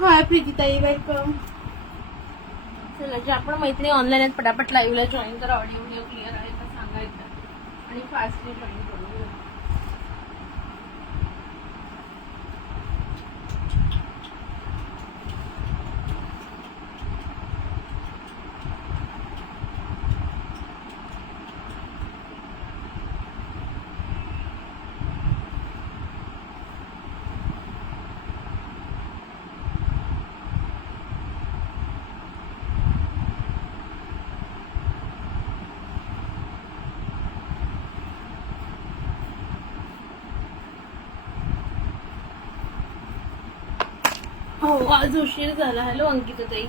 हाय प्रीतीताई, welcome. चला, जे आपण मैत्रिणी ऑनलाईन आहेत पटापट लाईव्हला जॉईन करा. ऑडिओ व्हिडिओ क्लिअर आहे का सांगायचं आणि फास्टली जॉईन करू. हो, आज उशीर झाला. हॅलो अंकिता ताई,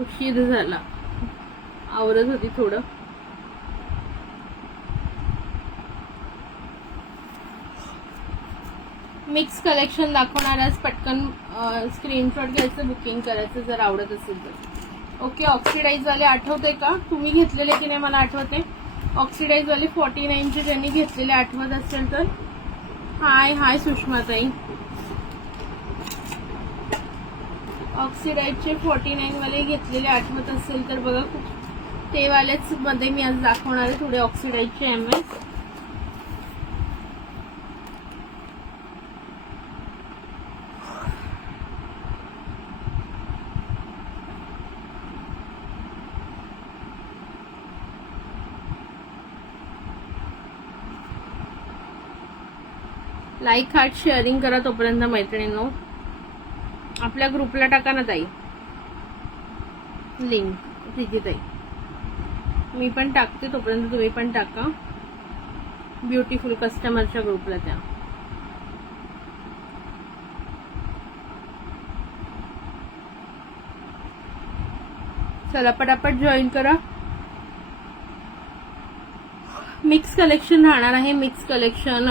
उशीर झाला, आवरत होती थोडं. मिक्स कलेक्शन दाखवणार आज. पटकन स्क्रीनशॉट घ्यायचं, बुकिंग करायचं जर आवडत असेल तर. ओके, ऑक्सिडाइज वाले आठवते का? तुम्ही घेतलेले की नाही मला आठवते. ऑक्सिडाइज वाले 49चे ज्यांनी घेतलेले आठवत असेल तर हाय हाय सुषमा ताई. ऑक्सिडाइजचे 49 वाले घेतलेले आठवत असेल तर बघा, ते वालेच मध्ये मी आज दाखवणार आहे थोडे ऑक्सिडाइजचे एमएस. लाईक हार्ट शेअरिंग करा तोपर्यंत मैत्रिणींनो. आपल्या ग्रुपला टाका ना ताई लिंक. ठीक आहे ताई, मी पण टाकते तोपर्यंत तुम्ही पण टाका ब्युटिफुल कस्टमरच्या ग्रुपला. त्या चला पटापट जॉईन करा. मिक्स कलेक्शन राहणार आहे. मिक्स कलेक्शन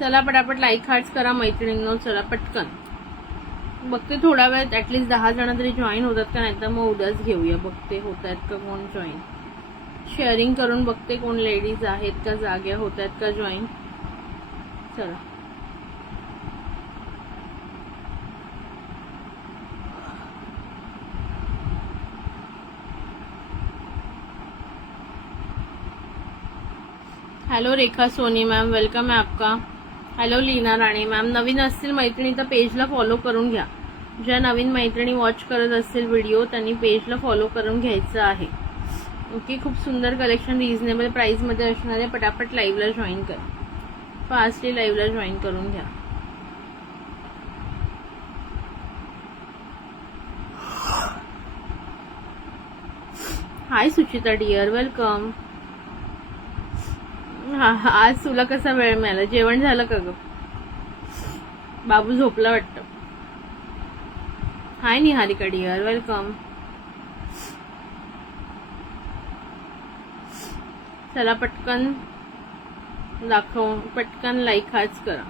चला पटापट लाईक हार्ट्स करा मैत्रिणींनो. चला पटकन बघते थोडा वेळ, ऍटलीस्ट 10 जण तरी जॉईन होतात का, नाही तर मग उद्याच घेऊया. बघते होत आहेत का कोण जॉईन. शेअरिंग करून बघते कोण लेडीज आहेत का, जाग्या होत आहेत का जॉईन. चला हेलो रेखा सोनी मैम, वेलकम है आपका. हेलो लीना राणी मैम. नवीन असतील मैत्रिणी तर पेजला फॉलो करून घ्या. ज्या नवीन मैत्रिणी वॉच करत असतील व्हिडिओ त्यांनी पेजला फॉलो करून घ्यायचं आहे. ओके, खूप सुंदर कलेक्शन रिझनेबल प्राइसमध्ये असणार आहे. पटापट लाईव्हला जॉईन करा, फास्टली लाईव्हला जॉईन करून घ्या. हाय सुचिता डिअर, वेलकम. आज तुला कसा वेळ मिळाला? जेवण झालं का ग? बाबू झोपला वाटतं. हाय निहारिका डिअर, वेलकम. चला पटकन दाखव, पटकन लाईक हार्ट्स करा.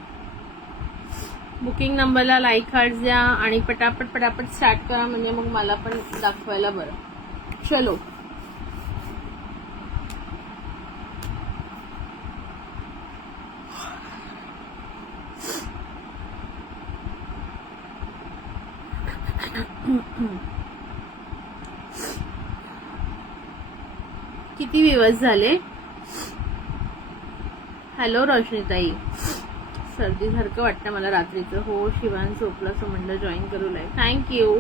बुकिंग नंबरला लाईक हार्ट्स द्या आणि पटापट पटापट स्टार्ट करा, म्हणजे मग मला पण दाखवायला बरं. चलो किती दिवस झाले. हॅलो रोशनीताई, सर्दीसारखं वाटतं मला रात्रीचं. हो शिवान झोपला असं म्हणलं जॉईन करू लाईव्ह. थँक्यू.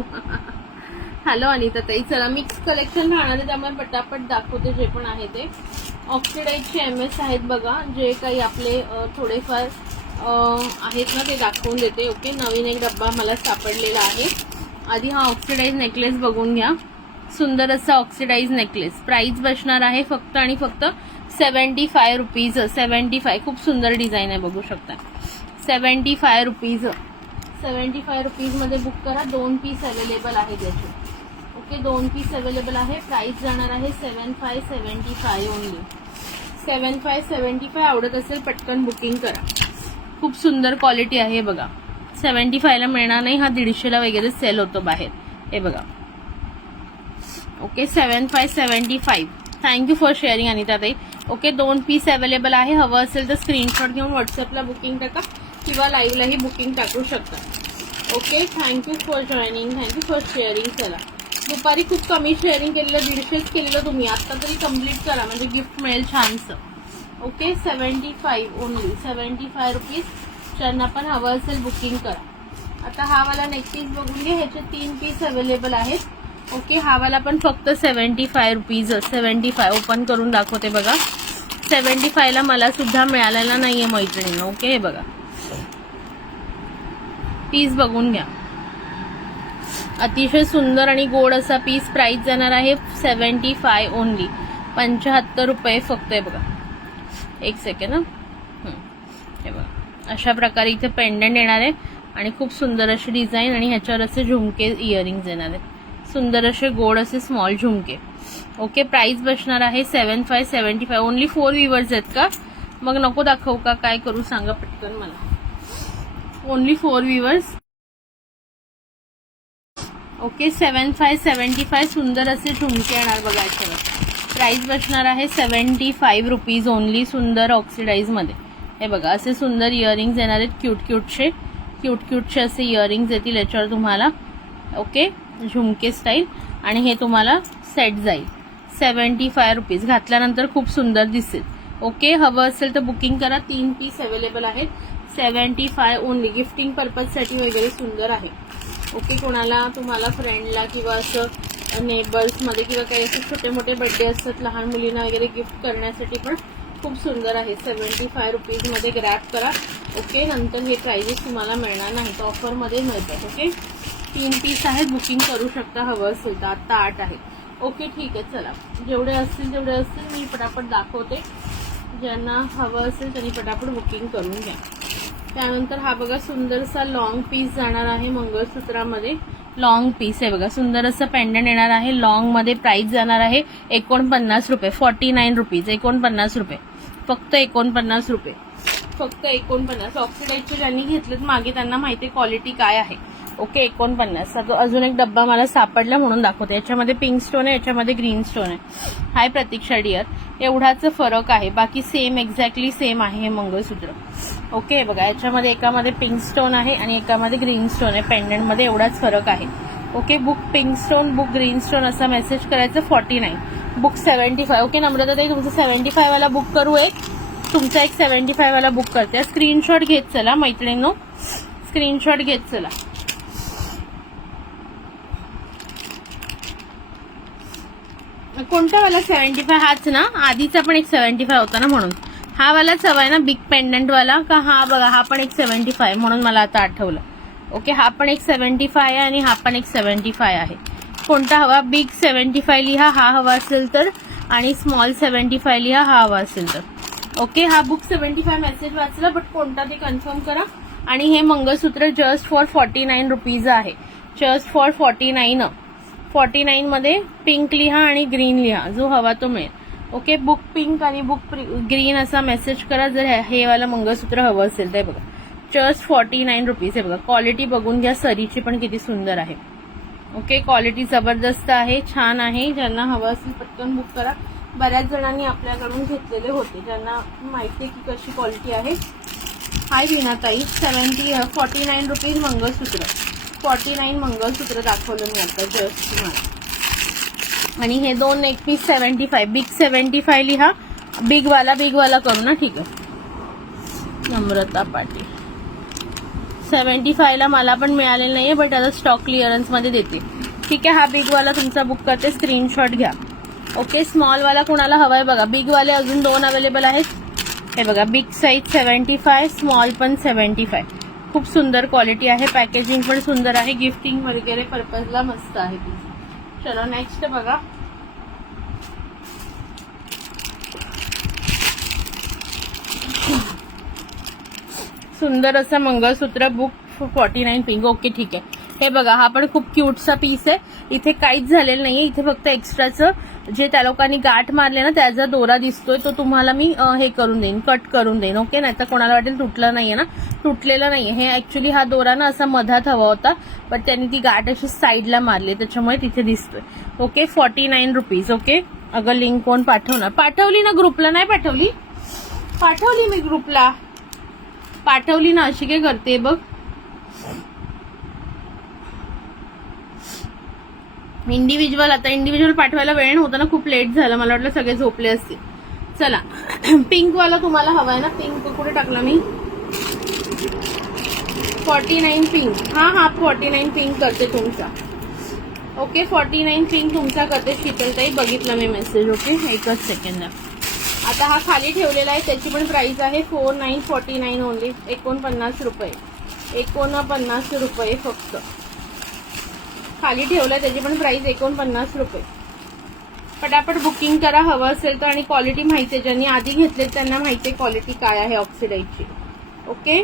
हॅलो अनिताताई. चला मिक्स कलेक्शन राहणार आहे त्यामुळे पटापट दाखवते जे पण आहे ते. ऑक्सिडाईजचे MS आहेत बघा, जे काही आपले थोडेफार आहेत ना ते दाखवून देते. ओके, नवीन एक डब्बा मला सापडलेला आहे. आधी हा ऑक्सिडाईज नेकलेस बघून घ्या. सुंदर असा ऑक्सिडाईज नेकलेस. प्राइस बसणार आहे फक्त आणि फक्त 75 रुपीज. 75. खूप सुंदर डिझाईन आहे, बघू शकता. 75 रुपीज. 75 रुपीज मध्ये बुक करा. 2 पीस अवेलेबल आहे त्याचे. ओके, 2 पीस अवेलेबल आहे. प्राइस जाणार आहे 7575 ओनली. 7575. आवडत असेल पटकन बुकिंग करा. खूप सुंदर क्वालिटी आहे बघा. 75 ला मिळणार नाही, हा 150 ला वगैरे सेल होतो बाहेर. हे बघा. ओके, 7575. थँक्यू फॉर शेअरिंग अनिताताई. ओके, 2 पीस अवेलेबल आहे. हवं असेल तर स्क्रीनशॉट घेऊन व्हॉट्सअपला बुकिंग टाका किंवा लाईव्हलाही बुकिंग टाकू शकता. Okay, thank you for joining, thank you for sharing. चला, दुपारी खूप कमी शेअरिंग केलेलं, 150च केलेलं तुम्ही. आता तरी कम्प्लीट करा म्हणजे गिफ्ट मिळेल छानसं. Okay, 75 only. 75 रुपीज. ज्यांना पण हवं असेल बुकिंग करा. आता हा वाला नेकपीस बघून घे. ह्याचे 3 पीस अवेलेबल आहेत. ओके, हा वाला पण फक्त 75 रुपीज. 75. ओपन करून दाखवते बघा. 75 ला मला सुद्धा मिळालेला नाहीये मैत्रिणींनो. ओके, हे बघा पीस बघून घ्या. अतिशय सुंदर आणि गोड असा पीस. प्राइस जाणार आहे 75 ओनली. 75 रुपये फक्त. हे बघा, एक सेकंड. हे बघा, अशा प्रकारे इथे पेंडंट येणार आहे आणि खूप सुंदर अशी डिझाईन आणि ह्याच्यावर असे झुमके इयरिंग्स येणार आहेत. सुंदर असे गोड असे स्मॉल झुमके. ओके, प्राइस बसणार आहे 7575. ओनली 4 व्ह्यूअर्स आहेत का? मग नको दाखवू का? काय करू सांगा पटकन मला. Only 4 viewers. ओके, 7575. सुंदर असे झुमके येणार बघा याच्यावर. प्राइस बसणार आहे 75 रुपीज ओनली. सुंदर ऑक्सिडाईज मध्ये. हे बघा, असे सुंदर इयरिंग्स येणार आहेत. क्यूट क्यूटचे असे इयरिंग्स येतील याच्यावर तुम्हाला. ओके, झुमके स्टाईल. आणि हे तुम्हाला सेट जाईल. 75 रुपीज. घातल्यानंतर खूप सुंदर दिसेल. ओके, हवं असेल तर बुकिंग करा. 3 पीस अवेलेबल आहेत. 75 ओनली. गिफ्टिंग पर्पजसाठी वगैरे सुंदर आहे. ओके, कोणाला तुम्हाला फ्रेंडला किंवा असं नेबर्समध्ये किंवा काही असे छोटे मोठे बर्थडे असतात लहान मुलींना वगैरे गिफ्ट करण्यासाठी पण खूप सुंदर आहे. 75 रुपीजमध्ये ग्रॅब करा. ओके, नंतर हे प्राइजेस तुम्हाला मिळणार नाहीत, ऑफरमध्ये मिळतात. ओके, 3 पीस आहेत. बुकिंग करू शकता हवं असेल तर. आता 8 आहे. ओके, ठीक आहे. चला, जेवढे असतील मी पटापट दाखवते. ज्यांना हवं असेल त्यांनी पटापट बुकिंग करून घ्या. त्यानंतर हा बघा सुंदरसा लॉंग पीस जाणार आहे मंगळसूत्रामध्ये. लॉंग पीस आहे बघा. सुंदर असं पेंडंट येणार आहे लॉंग मध्ये. प्राइस जाणार आहे 49 रुपये. 49 रुपीज. 49 रुपये फक्त. 49 रुपये फक्त. 49. ऑक्सिडाईजचे ज्यांनी घेतलेत मागे त्यांना माहिती क्वालिटी काय आहे. ओके, 49. अजून एक डब्बा मला सापडला म्हणून दाखवते. याच्यामध्ये पिंक स्टोन आहे, याच्यामध्ये ग्रीन स्टोन आहे. हाय प्रतीक्षा डिअर. एवढाच फरक आहे, बाकी सेम, एक्झॅक्टली सेम आहे हे मंगळसूत्र. ओके, बघा, याच्यामध्ये एकामध्ये पिंक स्टोन आहे आणि एकामध्ये ग्रीन स्टोन आहे. पेंडंट मध्ये एवढाच फरक आहे. Okay, book pink stone, book green stone असा मेसेज करायचं. 49. बुक 75. ओके, नम्रता ताई तुमचं 75 वाला बुक करू. एक तुमचा एक 75 वाला बुक करते. स्क्रीनशॉट घेत चला मैत्रिणींनो, स्क्रीनशॉट घेत चला. कोणता वाला 75? हाच ना, आधीचा पण एक 75 होता ना, म्हणून हा वालाच हवा आहे ना, बिग पेंडंट वाला का? हा बघा, हा पण एक 75 म्हणून मला आता आठवलं. ओके, हा पण एक 75 आहे आणि हा पण एक 75 आहे. कोणता हवा? बिग 75 लिहा हा हवा असेल तर, आणि स्मॉल 75 लिहा हा हवा असेल तर. ओके, हा बुक 75 मेसेज वाचला, बट कोणता ते कन्फर्म करा. आणि हे मंगळसूत्र जस्ट फॉर 49 रुपीज आहे. Just for 49. 49 मध्ये पिंक लिहा आणि ग्रीन लिहा, जो हवा तो मिळेल. ओके, बुक पिंक आणि बुक ग्रीन असा मेसेज करा जर हे वाला मंगळसूत्र हवं असेल तर. बघा, जस्ट 49 रुपीज आहे बघा. क्वालिटी बघून घ्या, सरीची पण किती सुंदर आहे. ओके, क्वालिटी जबरदस्त आहे, छान आहे. ज्यांना हवं असेल पटकन बुक करा. बऱ्याच जणांनी आपल्याकडून घेतलेले होते, ज्यांना माहिती आहे की कशी क्वालिटी आहे. हाय वीणाताई, 49 रुपीज मंगळसूत्र, 49 मंगळसूत्र दाखवलं मी आता जस्ट तुम्हाला. आणि हे 2 नेक पीस 75, बिग 75 लिहा, बिग वाला करू ना. ठीक आहे. नम्रता पाटील 75 ला मला पण मिळालेलं नाहीये, बट आता स्टॉक क्लिअरन्स मध्ये देते. ठीक आहे, हा बिग वाला तुमचा बुक करते, स्क्रीनशॉट घ्या. ओके, स्मॉल वाला कोणाला हवाय बघा. बिग वाले अजून 2 अवेलेबल आहेत. हे बघा, बिग साईज 75, स्मॉल पण 75. खूप सुंदर क्वालिटी आहे, पॅकेजिंग पण सुंदर आहे, गिफ्टिंग वगैरे पर्पजला मस्त आहे. चलो नेक्स्ट बघा. सुंदर असं मंगळसूत्र बुक 49 पिंक. ओके ठीक आहे. हे बघा, हा पण खूप क्यूटचा पीस आहे. इथे काहीच झालेलं नाहीये, इथे फक्त एक्स्ट्राचं जे त्या लोकांनी गाठ मारले ना त्याचा दोरा दिसतोय, तो तुम्हाला मी हे करून देईन, कट करून देईन. ओके, नाही तर कोणाला वाटेल तुटलं नाहीये ना, तुटलेलं नाहीये. हे ऍक्च्युली हा दोरा ना असा मधात हवा होता, पण त्यांनी ती गाठ अशी साईडला मारली, त्याच्यामुळे तिथे दिसतोय. Okay, 49 rupees. ओके, अगं लिंक कोण पाठवणार? पाठवली ना ग्रुपला? नाही पाठवली? पाठवली मी ग्रुपला, पाठवली ना. अशी काय करते बघ. इंडिव्हिज्युअल, आता इंडिव्हिज्युअल पाठवायला वेळ नव्हता ना, खूप लेट झालं, मला वाटलं सगळे झोपले असतील. चला, पिंक वाला तुम्हाला हवाय ना? पिंक कुठे टाकला मी? 49 पिंक. हा 49 पिंक करते तुमचा. ओके, 49 पिंक तुमचा करते शीतलताई. बघितलं मी मेसेज. ओके, एकच सेकंड. आता हा खाली ठेवलेला आहे, त्याची पण प्राइस आहे 4949 ओनली. 49 रुपये, 49 रुपये फक्त. खाली ठेवलाय, त्याची पण प्राइस 49 रुपये. पटापट बुकिंग करा हवं असेल तर. आणि क्वालिटी माहिती आहे, ज्यांनी आधी घेतले त्यांना माहिती आहे क्वालिटी काय आहे ऑक्सिडाईजची. ओके,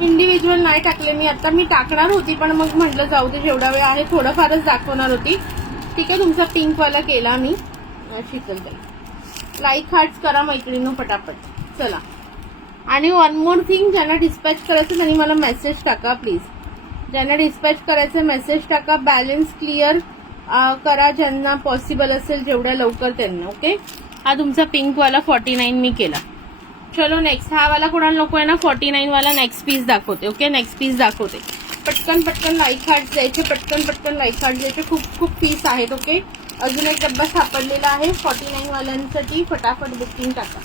इंडिव्हिज्युअल नाही टाकले मी. आता मी टाकणार होती, पण मग म्हटलं जाऊ दे, जेवढा वेळ आहे थोडंफारच दाखवणार होती. ठीक आहे, तुमचा पिंक वाला केला मी. शीतलताई, लाईक हार्ट्स करा मैत्रिणींनो पटापट. चला, आणि वन मोर थिंग, ज्यांना डिस्पॅच करायचं त्यांनी मला मेसेज टाका प्लीज. ज्यांना डिस्पॅच करायचं मेसेज टाका. बॅलन्स क्लिअर करा ज्यांना पॉसिबल असेल जेवढ्या लवकर त्यांना. ओके, हा तुमचा पिंक वाला 49 मी केला. चलो नेक्स्ट. हा वाला कोणाला नको आहे ना 49 वाला? नेक्स्ट पीस दाखवते. ओके, नेक्स्ट पीस दाखवते. पटकन लाईक हार्ट द्यायचे, पटकन लाईक हार्ट द्यायचे. खूप पीस आहेत. ओके, अजून एक डब्बा सापडलेला आहे 49 वाल्यांसाठी. फटाफट बुकिंग टाका.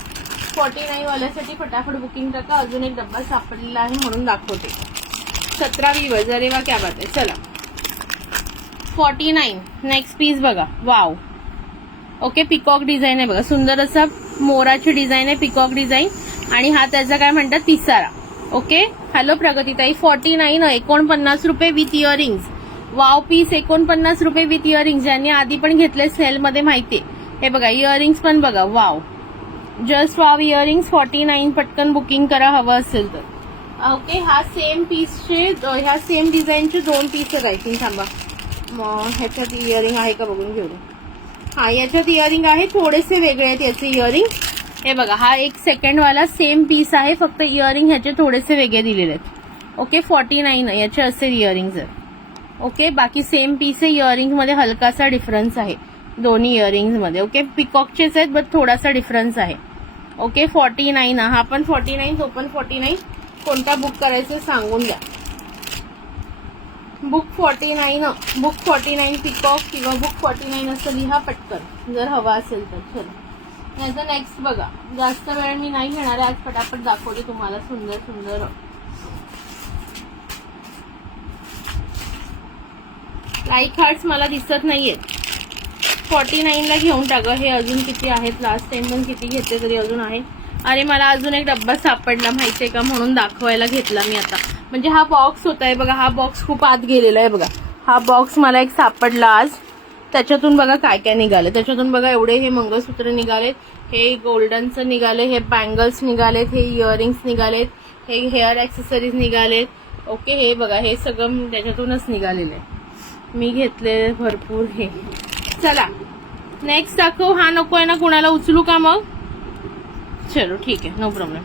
49 वाल्यासाठी फटाफट बुकिंग टाका. अजून एक डब्बा सापडलेला आहे म्हणून दाखवते. 17 व्ह्यूअर्स, अरे वा क्या बात आहे. चला, 49 नेक्स्ट पीस बघा. वाव. ओके, पिकॉक डिझाईन आहे बघा, सुंदर असा मोराची डिझाईन आहे, पिकॉक डिझाईन. आणि हा त्याचा काय म्हणतात पिसारा. Okay, hello प्रगतीताई. 49 49 रुपये विथ इयरिंग्स. वाव पीस 49 रुपये विथ इयरिंग्स. ज्यांनी आधी पण घेतले सेलमध्ये माहितीये. हे बघा, इयरिंग्स पण बघा. Wow, just wow earrings 49. पटकन बुकिंग करा हवं असेल तर. ओके, हा सेम पीसचे, ह्या सेम डिझाईनचे 2 पीस आहेत. आय थिंक, थांबा, ह्याच्यात इयरिंग आहे का बघून घेऊ. हा, याच्यात इयरिंग आहे, थोडेसे वेगळे आहेत याचे इयरिंग. हे बघा, हा 1 सेकंड वाला सेम पीस आहे, फक्त इयरिंग ह्याचे थोडेसे वेगळे दिलेले आहेत. ओके, 49 याचे असेल इयरिंग्स. ओके, बाकी सेम पीस आहे. इयरिंग मध्ये हलकासा डिफरन्स आहे दोन्ही इयरिंग्स मध्ये. ओके, पिकॉकचेच आहेत बट थोडासा डिफरन्स आहे. ओके, 49. हा पण 49, तो पण 49. कोणता बुक करायचं सांगून द्या. बुक 49 पिकॉक किंवा बुक 49 असं लिहा पटकन जर हवा असेल तर. चला, याचा नेक्स्ट बघा. जास्त वेळ मी नाही घेणार आहे आज, फटाफट दाखवते तुम्हाला. सुंदर लाईक हार्ट्स मला दिसत नाहीयेत. 49 ला घेऊन टाका. हे अजून किती आहेत, लास्ट टाइम पण किती घेतले तरी अजून आहे. अरे, मला अजून एक डब्बा सापडला माहितीये का, म्हणून दाखवायला घेतला मी आता. म्हणजे हा बॉक्स होता आहे बघा, हा बॉक्स खूप आत गेलेला आहे बघा. हा बॉक्स मला एक सापडला आज. त्याच्यातून बघा काय निघाले. त्याच्यातून बघा एवढे हे मंगळसूत्र निघालेत, हे गोल्डनचं निघाले, हे बँगल्स निघालेत, हे इयरिंग्स निघालेत, हे हेअर ॲक्सेसरीज निघालेत. ओके, हे बघा, हे सगळं त्याच्यातूनच निघालेलं आहे. मी घेतले भरपूर हे. चला, नेक्स्ट दाखव. हा नको आहे ना कुणाला? उचलू का मग? चलो ठीक आहे, नो प्रॉब्लेम.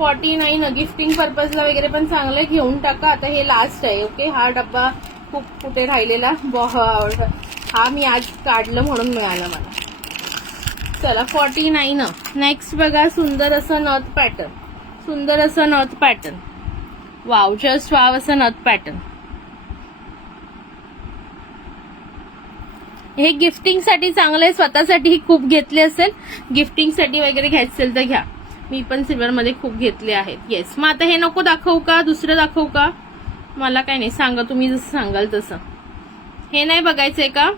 49 गिफ्टिंग पर्पजला वगैरे पण चांगलं घेऊन टाका. आता हे लास्ट आहे. ओके, हा डब्बा खूप कुठे राहिलेला, हा मी आज काढलं म्हणून मिळाला मला. चला 49. नेक्स्ट बघा, सुंदर असं नथ पॅटर्न, सुंदर असं नथ पॅटर्न. वाव, जस्ट वाव असं नथ पॅटर्न. हे गिफ्टिंग साठी चांगलं आहे. स्वतःसाठी खूप घेतले असेल, गिफ्टिंग साठी वगैरे घ्यायचं असेल तर घ्या. मी पण सिल्वर मध्ये खूप घेतले आहेत. येस, मग आता हे नको दाखवू का, दुसरं दाखवू का? मला काय नाही, सांगा तुम्ही जसं सांगाल तसं. हे नाही बघायचंय का?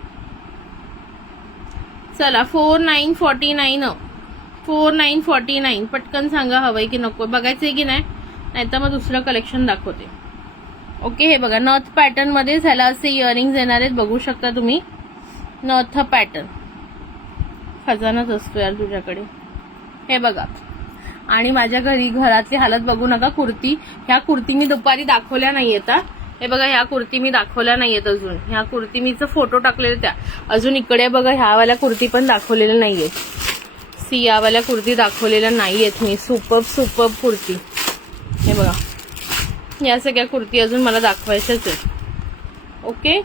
चला 4949. 4949 पटकन सांगा, हवंय की नको, बघायचंय की नाही, नाहीतर मग दुसरं कलेक्शन दाखवते. ओके, हे बघा नथ पॅटर्न मध्ये ह्याला असे इयरिंग्स येणार आहेत, बघू शकता तुम्ही. नथ पॅटर्न, खजानाच असतो यार तुझ्याकडे. हे बघा, आणि माझ्या घरातली हालत बघू नका. कुर्ती, ह्या कुर्ती मी दुपारी दाखवल्या नाहीयेत. हे बघा, ह्या कुर्ती मी दाखवल्या नाहीयेत अजून. ह्या कुर्ती मीच फोटो टाकलेले त्या अजून इकडे बघा, ह्यावाल्या कुर्ती पण दाखवलेल्या नाहीयेत. यावाल्या कुर्ती दाखवलेल्या नाहीयेत मी. सुपर्ब कुर्ती. हे बघा, या सगळ्या कुर्ती अजून मला दाखवायच्याच आहेत. ओके,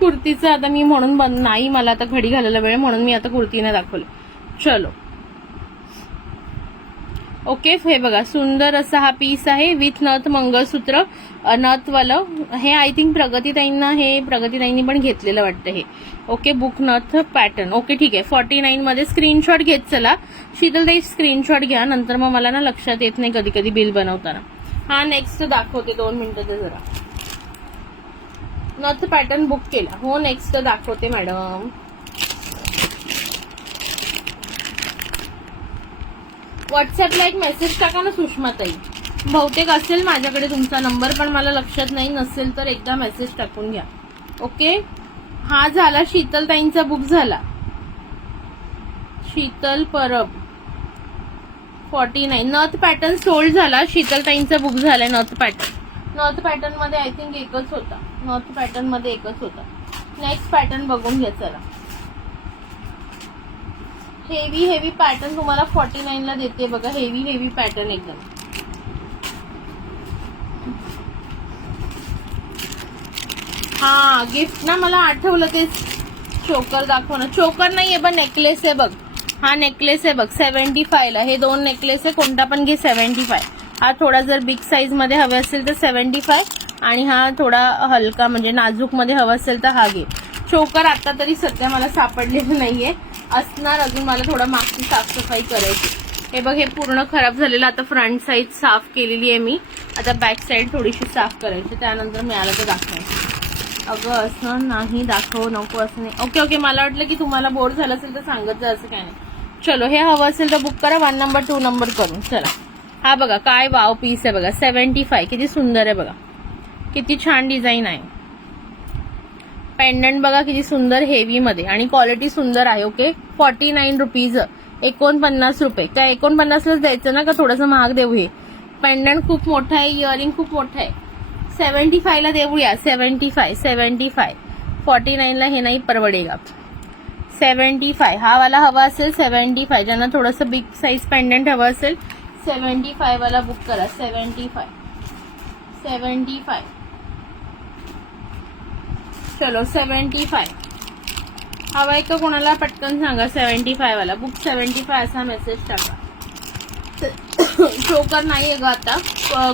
कुर्तीचं आता मी म्हणून नाही, मला आता घडी घालायला वेळ म्हणून मी आता कुर्ती नाही दाखवली. चलो, ओके, हे बघा सुंदर असा हा पीस आहे विथ नथ मंगळसूत्र नथवालं. हे आय थिंक प्रगतीताईंनी पण घेतलेलं वाटतं हे. ओके, बुक नथ पॅटर्न. ओके, ठीक आहे. 49 मध्ये स्क्रीनशॉट घेत चला. शीतलताई स्क्रीनशॉट घ्या, नंतर मग मला ना लक्षात येत नाही कधी कधी बिल बनवताना. हा नेक्स्ट दाखवते, 2 मिनिटं ते जरा. नथ पॅटर्न बुक केला. हो, नेक्स्ट दाखवते मॅडम. व्हॉट्सअपला एक मेसेज टाका ना सुषमाताई. बहुतेक असेल माझ्याकडे तुमचा नंबर, पण मला लक्षात नाही. नसेल तर एकदा मेसेज टाकून घ्या. ओके, हा झाला शीतलताईंचा बुक झाला. शीतल परब 49 नथ पॅटर्न सोल्ड झाला. शीतलताईंचा बुक झालाय नथ पॅटर्न. नथ पॅटर्न मध्ये आय थिंक एकच होता. नथ पॅटर्न मध्ये एकच होता. नेक्स्ट पॅटर्न बघून घ्या चला. हेवी पॅटर्न तुम्हाला 49 ला देते बघा. हेवी पॅटर्न एकदम. हा, गिफ्ट ना, मला आठवलं ते चोकर दाखवणं. चोकर नाहीये पण नेकलेस आहे बघ. हा नेकलेस आहे बघ 75 ला. हे 2 नेकलेस आहे, कोणता पण घे 75. हा थोडा जर बिग साईज मध्ये हवे असेल तर 75, आणि हा थोडा हलका म्हणजे नाजूक मध्ये हवा असेल तर हा घे. चोकर आता तरी सध्या मला सापडलेलं नाहीये, असणार अजून. मला थोडा मागची साफसफाई करायची. हे बघ, हे पूर्ण खराब झालेलं. आता फ्रंट साईड साफ केलेली आहे मी. आता बॅक साईड थोडीशी साफ करायची, त्यानंतर मिळालं तर दाखवायचं. अगं असं नाही, दाखव नको असं नाही. ओके, मला वाटलं की तुम्हाला बोर झालं असेल तर सांगत जा, असं काय नाही. चलो, हे हवं असेल तर बुक करा 1 नंबर 2 नंबर करून. चला, हा बघा काय वाव पीस आहे बघा. 75, किती सुंदर आहे बघा, किती छान डिझाईन आहे. पेंडंट बघा किती सुंदर, हेवी मध्ये, आणि क्वालिटी सुंदर आहे. ओके, 49 रुपीज, 49 रुपये. काय 49लाच द्यायचं ना, का थोडंसं महाग देऊ? हे पेंडंट खूप मोठं आहे, इयरिंग खूप मोठं आहे. 75 ला देऊया. 75 49 ला हे नाही परवडेगा. 75 हा वाला हवा असेल 75. ज्यांना थोडंसं बिग साईज पेंडंट हवं असेल 75 वाला बुक करा. 75 चलो 75 हवाय का कोणाला? पटकन सांगा. 75 वाला बुक 75 असा मेसेज टाका. चोकर नाहीये ग आता.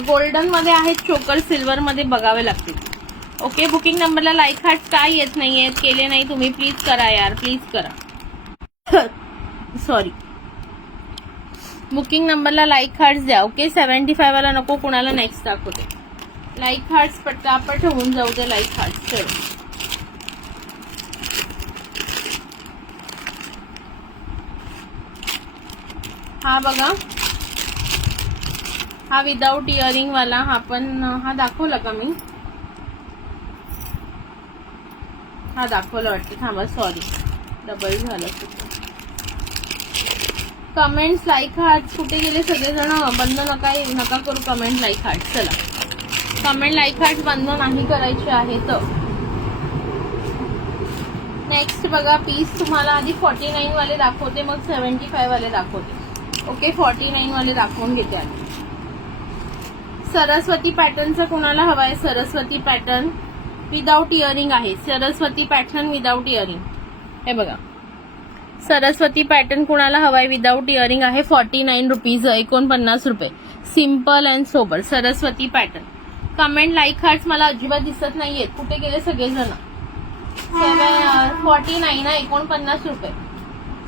गोल्डन मध्ये आहेत चोकर, सिल्वर मध्ये बघावे लागतील. ओके, बुकिंग नंबरला लाईक हार्ट काय येत नाहीयेत, केले नाही तुम्ही, प्लीज करा यार, प्लीज करा. सॉरी, बुकिंग नंबरला लाईक हार्ट्स द्या. ओके, 75 वाला नको कुणाला, नेक्स्ट दाखवते. लाईक हार्ट्स पटकापट होऊन जाऊ दे. लाईक हार्ट्स चलो. हा बघा, हा विदाउट इयरिंग वाला. हा पण हा दाखवला का मी? हा दाखवला वाटतं. थांबा, सॉरी, डबल झालं. कमेंट्स लाईक हार्ट कुठे गेले सगळेजण? बंद नका करू कमेंट लाईक हार्ट. चला, कमेंट लाईक हार्ट बंद नाही करायचे आहे. तर नेक्स्ट बघा पीस तुम्हाला आधी 49 वाले दाखवते, मग 75 वाले दाखवते. ओके 49 वाले दाखवून घेते आता. सरस्वती पॅटर्नचा कोणाला हवाय? सरस्वती पॅटर्न विदाउट इयरिंग आहे. Saraswati pattern without earring. हे बघा, सरस्वती पॅटर्न कोणाला हवाय? विदाउट इयरिंग आहे. 49 रुपीज, 49 रुपये. Simple and sober Saraswati pattern. Comment like hearts मला अजिबात दिसत नाहीयेत. कुठे गेले सगळेजण? 49 आहे, 49 रुपये.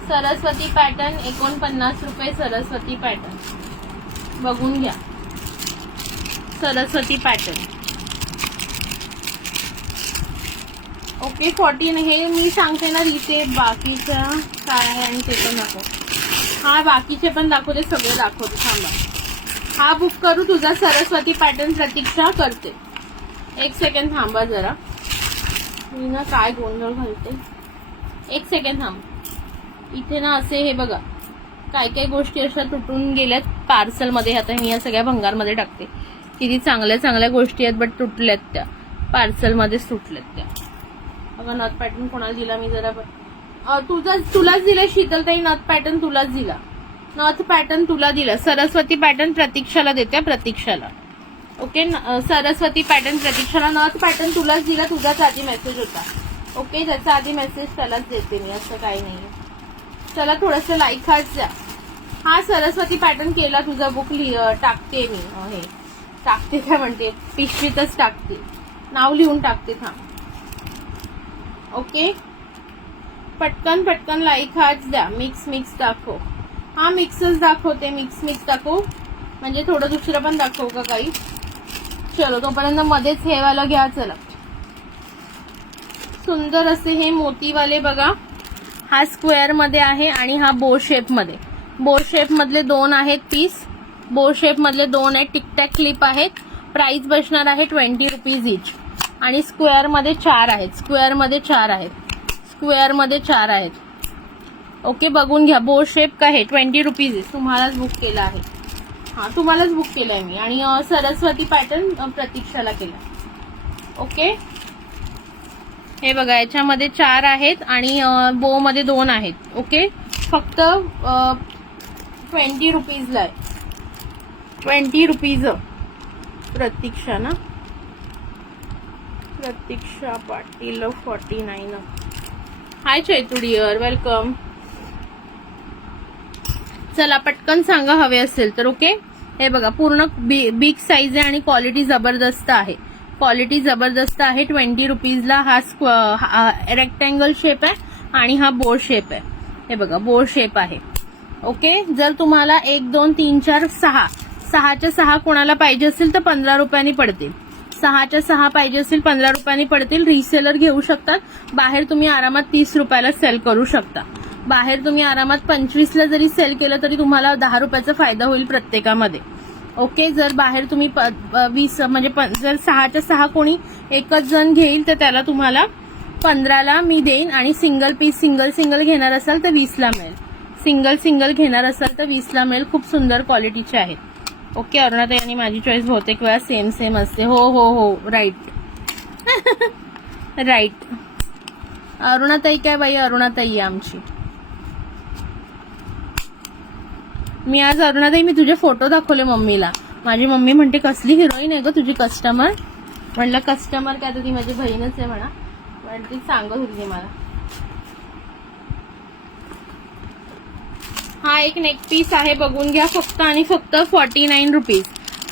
सरस्वती पॅटर्न 49 रुपये. सरस्वती पॅटर्न बघून घ्या. Saraswati pattern okay 14. हे मी सांगते ना रिसेट बाकीचं काय आहे आणि ते पण दाखव. हा बाकीचे पण दाखवते, सगळे दाखवते. थांबा, हा बुक करू तुझा सरस्वती पॅटर्न. प्रतीक्षा करते. एक सेकंड थांबा जरा, मी ना काय गोंधळ घालते. एक सेकंड थांब. इथे ना असे हे बघा काय काय गोष्टी अशा तुटून गेल्यात पार्सल मध्ये. आता मी या सगळ्या भंगारमध्ये टाकते. किती चांगल्या चांगल्या गोष्टी आहेत बट तुटल्यात, त्या पार्सल मध्येच तुटल्यात त्या. अगं नथ पॅटर्न कोणाला दिला मी जरा तुलाच दिला शीतलताई. नथ पॅटर्न तुलाच दिला. नथ पॅटर्न तुला दिला. सरस्वती पॅटर्न प्रतीक्षाला देते. प्रतीक्षाला ओके. सरस्वती पॅटर्न प्रतीक्षाला. नथ पॅटर्न तुलाच दिला. तुझाच आधी मेसेज होता. ओके, त्याचा आधी मेसेज त्यालाच देते मी, असं काही नाही. चला थोडंसं लाईक हार्ट द्या. हा सरस्वती पॅटर्न केला तुझा बुक. टाकते मी. हे टाकते काय म्हणते, पिशवीतच टाकते. नाव लिहून टाकते. थांब. ओके, पटकन पटकन लाईक हार्ट द्या. मिक्स दाखव. हा मिक्सच दाखवते. मिक्स दाखव म्हणजे थोडं दुसरं पण दाखवू का काही. चलो तोपर्यंत मध्येच हे वाला घ्या. चला, सुंदर असे हे मोतीवाले बघा. हा स्क्वेअर मध्ये आहे आणि हा बो शेप मध्ये. बो शेप मधले 2 आहेत पीस. बो शेप मधले 2 आहेत. टिकटॅक क्लिप आहेत. प्राइस बसणार आहे 20 रुपीज इच. आणि स्क्वेअर मध्ये 4 आहेत. स्क्वेअर मध्ये 4 आहेत. स्क्वेअर मध्ये 4 आहेत. ओके, बघून घ्या. बो शेप काय आहे 20 रुपीज. तुम्हालाच बुक केला आहे. हा तुम्हालाच बुक केलाय मी. आणि सरस्वती पॅटर्न प्रतीक्षाला केला. ओके, हे बघा याच्यामध्ये 4 आहेत आणि बो मध्ये 2 आहेत. ओके, फक्त 20 रुपीजला आहे. 20 रुपीज. प्रतीक्षा ना, प्रतीक्षा पाटील 49. हाय चैतू डिअर, वेलकम. चला पटकन सांगा हवे असेल तर. ओके, हे बघा पूर्ण बिग साईज आहे आणि क्वालिटी जबरदस्त आहे. क्वालिटी जबरदस्त आहे. 20 रुपीजला. हा रेक्टँगल शेप आहे आणि हा बोर शेप आहे. हे बघा बोर शेप आहे. ओके, जर तुम्हाला 1 2 3 4 6 6च्या 6 कोणाला पाहिजे असेल तर 15 रुपयांनी पडतील. 6च्या 6 पाहिजे असेल 15 रुपयांनी पडतील. रिसेलर घेऊ शकतात. बाहेर तुम्ही आरामात 30 रुपयाला सेल करू शकता. बाहेर तुम्ही आरामात 25ला जरी सेल केलं तरी तुम्हाला 10 रुपयाचा फायदा होईल प्रत्येकामध्ये. ओके, जर बाहेर तुम्ही 20 म्हणजे जर 6च्या 6 कोणी एकच जण घेईल तर त्याला तुम्हाला 15ला मी देईन. आणि सिंगल पीस सिंगल घेणार असाल तर 20ला मिळेल. सिंगल घेणार असाल तर 20ला मिळेल. खूप सुंदर क्वालिटीचे आहेत. ओके, अरुणाताई आणि माझी चॉईस बहुतेक वेळा सेम असते. हो राईट राईट. अरुणाताई काय बाई, अरुणाताई आहे आमची. मी आज अरुणाताई मी तुझे फोटो दाखवले मम्मीला. माझी मम्मी म्हणते कसली हिरोईन आहे ग तुझी कस्टमर. म्हणलं कस्टमर काय तर ती माझी बहीणच आहे म्हणा. ती सांगत होती मला. हा एक नेक पीस आहे, बघून घ्या. फक्त आणि फक्त 49 रुपीज.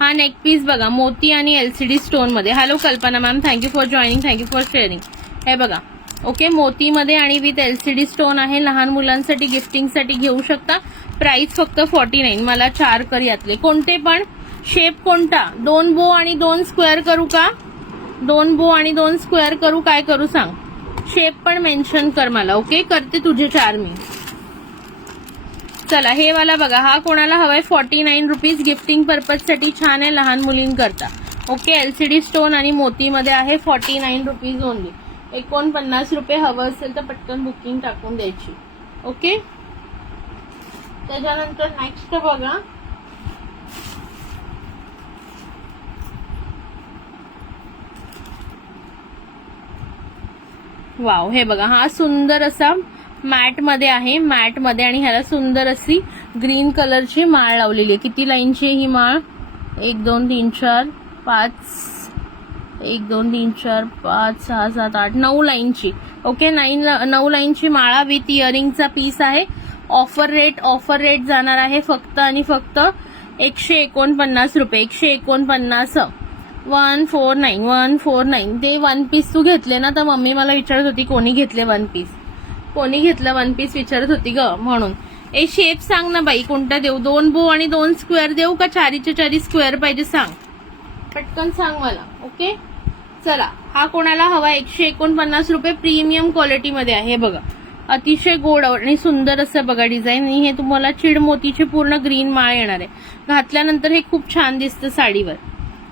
हा नेक पीस बघा मोती आणि LCD स्टोन मध्ये. Hello Kalpana ma'am, thank you for joining, thank you for sharing. हे बघा ओके, मोतीमध्ये आणि विथ LCD स्टोन आहे. लहान मुलांसाठी गिफ्टिंगसाठी घेऊ शकता. प्राइस फक्त 49. मला 4 कर यातले कोणते पण. शेप कोणता? 2 बो आणि 2 स्क्वेअर करू का? 2 बो आणि 2 स्क्वेअर करू? काय करू सांग? शेप पण मेन्शन कर मला. ओके, करते तुझे 4 मी. चला हे वाला बघा. हा कोणाला हवाय? 49 रुपीज. गिफ्टिंग पर्पज साठी छान आहे लहान मुलींकरता. ओके, LCD स्टोन आणि मोतीमध्ये आहे. 49 रुपीज ओनली. 49 रुपये. हवं असेल तर पटकन बुकिंग टाकून द्यायची. ओके, त्याच्यानंतर नेक्स्ट बघा. वाव, हे बघा. हा सुंदर असा मॅट मध्ये आहे. मॅट मध्ये आणि ह्याला सुंदर अशी ग्रीन कलरची माळ लावलेली आहे. किती लाईनची आहे ही माळ? 1 2 3 4 5 1 2 3 4 5 6 7 8 9 लाईनची. ओके, 9 लाईनची माळा विथ इयरिंगचा पीस आहे. ऑफर रेट जाणार आहे फक्त आणि फक्त 149 रुपये. 149. 149. ते 1 पीस तू घेतले ना, तर मम्मी मला विचारत होती कोणी घेतले 1 पीस, कोणी घेतलं 1 पीस विचारत होती ग. म्हणून ए शेप सांग ना बाई, कोणता देऊ? 2 बो आणि 2 स्क्वेअर देऊ का 4च्या 4 स्क्वेअर पाहिजे? सांग पटकन, सांग मला. ओके चला, हा कोणाला हवा? 149 रुपये. प्रीमियम क्वालिटीमध्ये आहे बघा. अतिशय गोड आणि सुंदर असं बघा डिझाईन. आणि हे तुम्हाला चिड मोतीचे पूर्ण ग्रीन माळ येणार आहे. घातल्यानंतर हे खूप छान दिसतं साडीवर.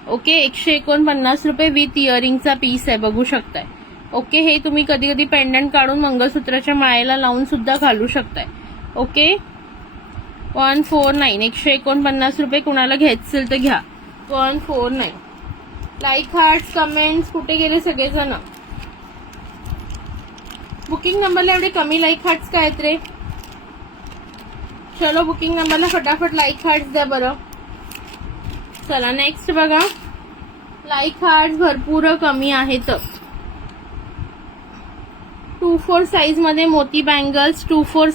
ओके, 149 रुपये विथ इयरिंगचा पीस आहे, बघू शकताय. ओके, हे तुम्ही कधी कधी पेंडंट काढून मंगळसूत्राच्या माळेला लावून सुद्धा घालू शकताय. ओके, 149. 149 रुपये. कुणाला घ्यायचं असेल तर घ्या. 149. लाईक, हार्ट्स, कमेंट्स कुठे गेले सगळेजण? बुकिंग नंबरला एवढे कमी लाईक हार्ट्स काय आहेत रे? चलो, बुकिंग नंबरला फटाफट लाईक हार्ट्स द्या बरं. चला नेक्स्ट बघा. लाईक हार्ट्स भरपूर कमी आहेत. 2-4 साईज मध्ये मोती बँगल्स. 2-4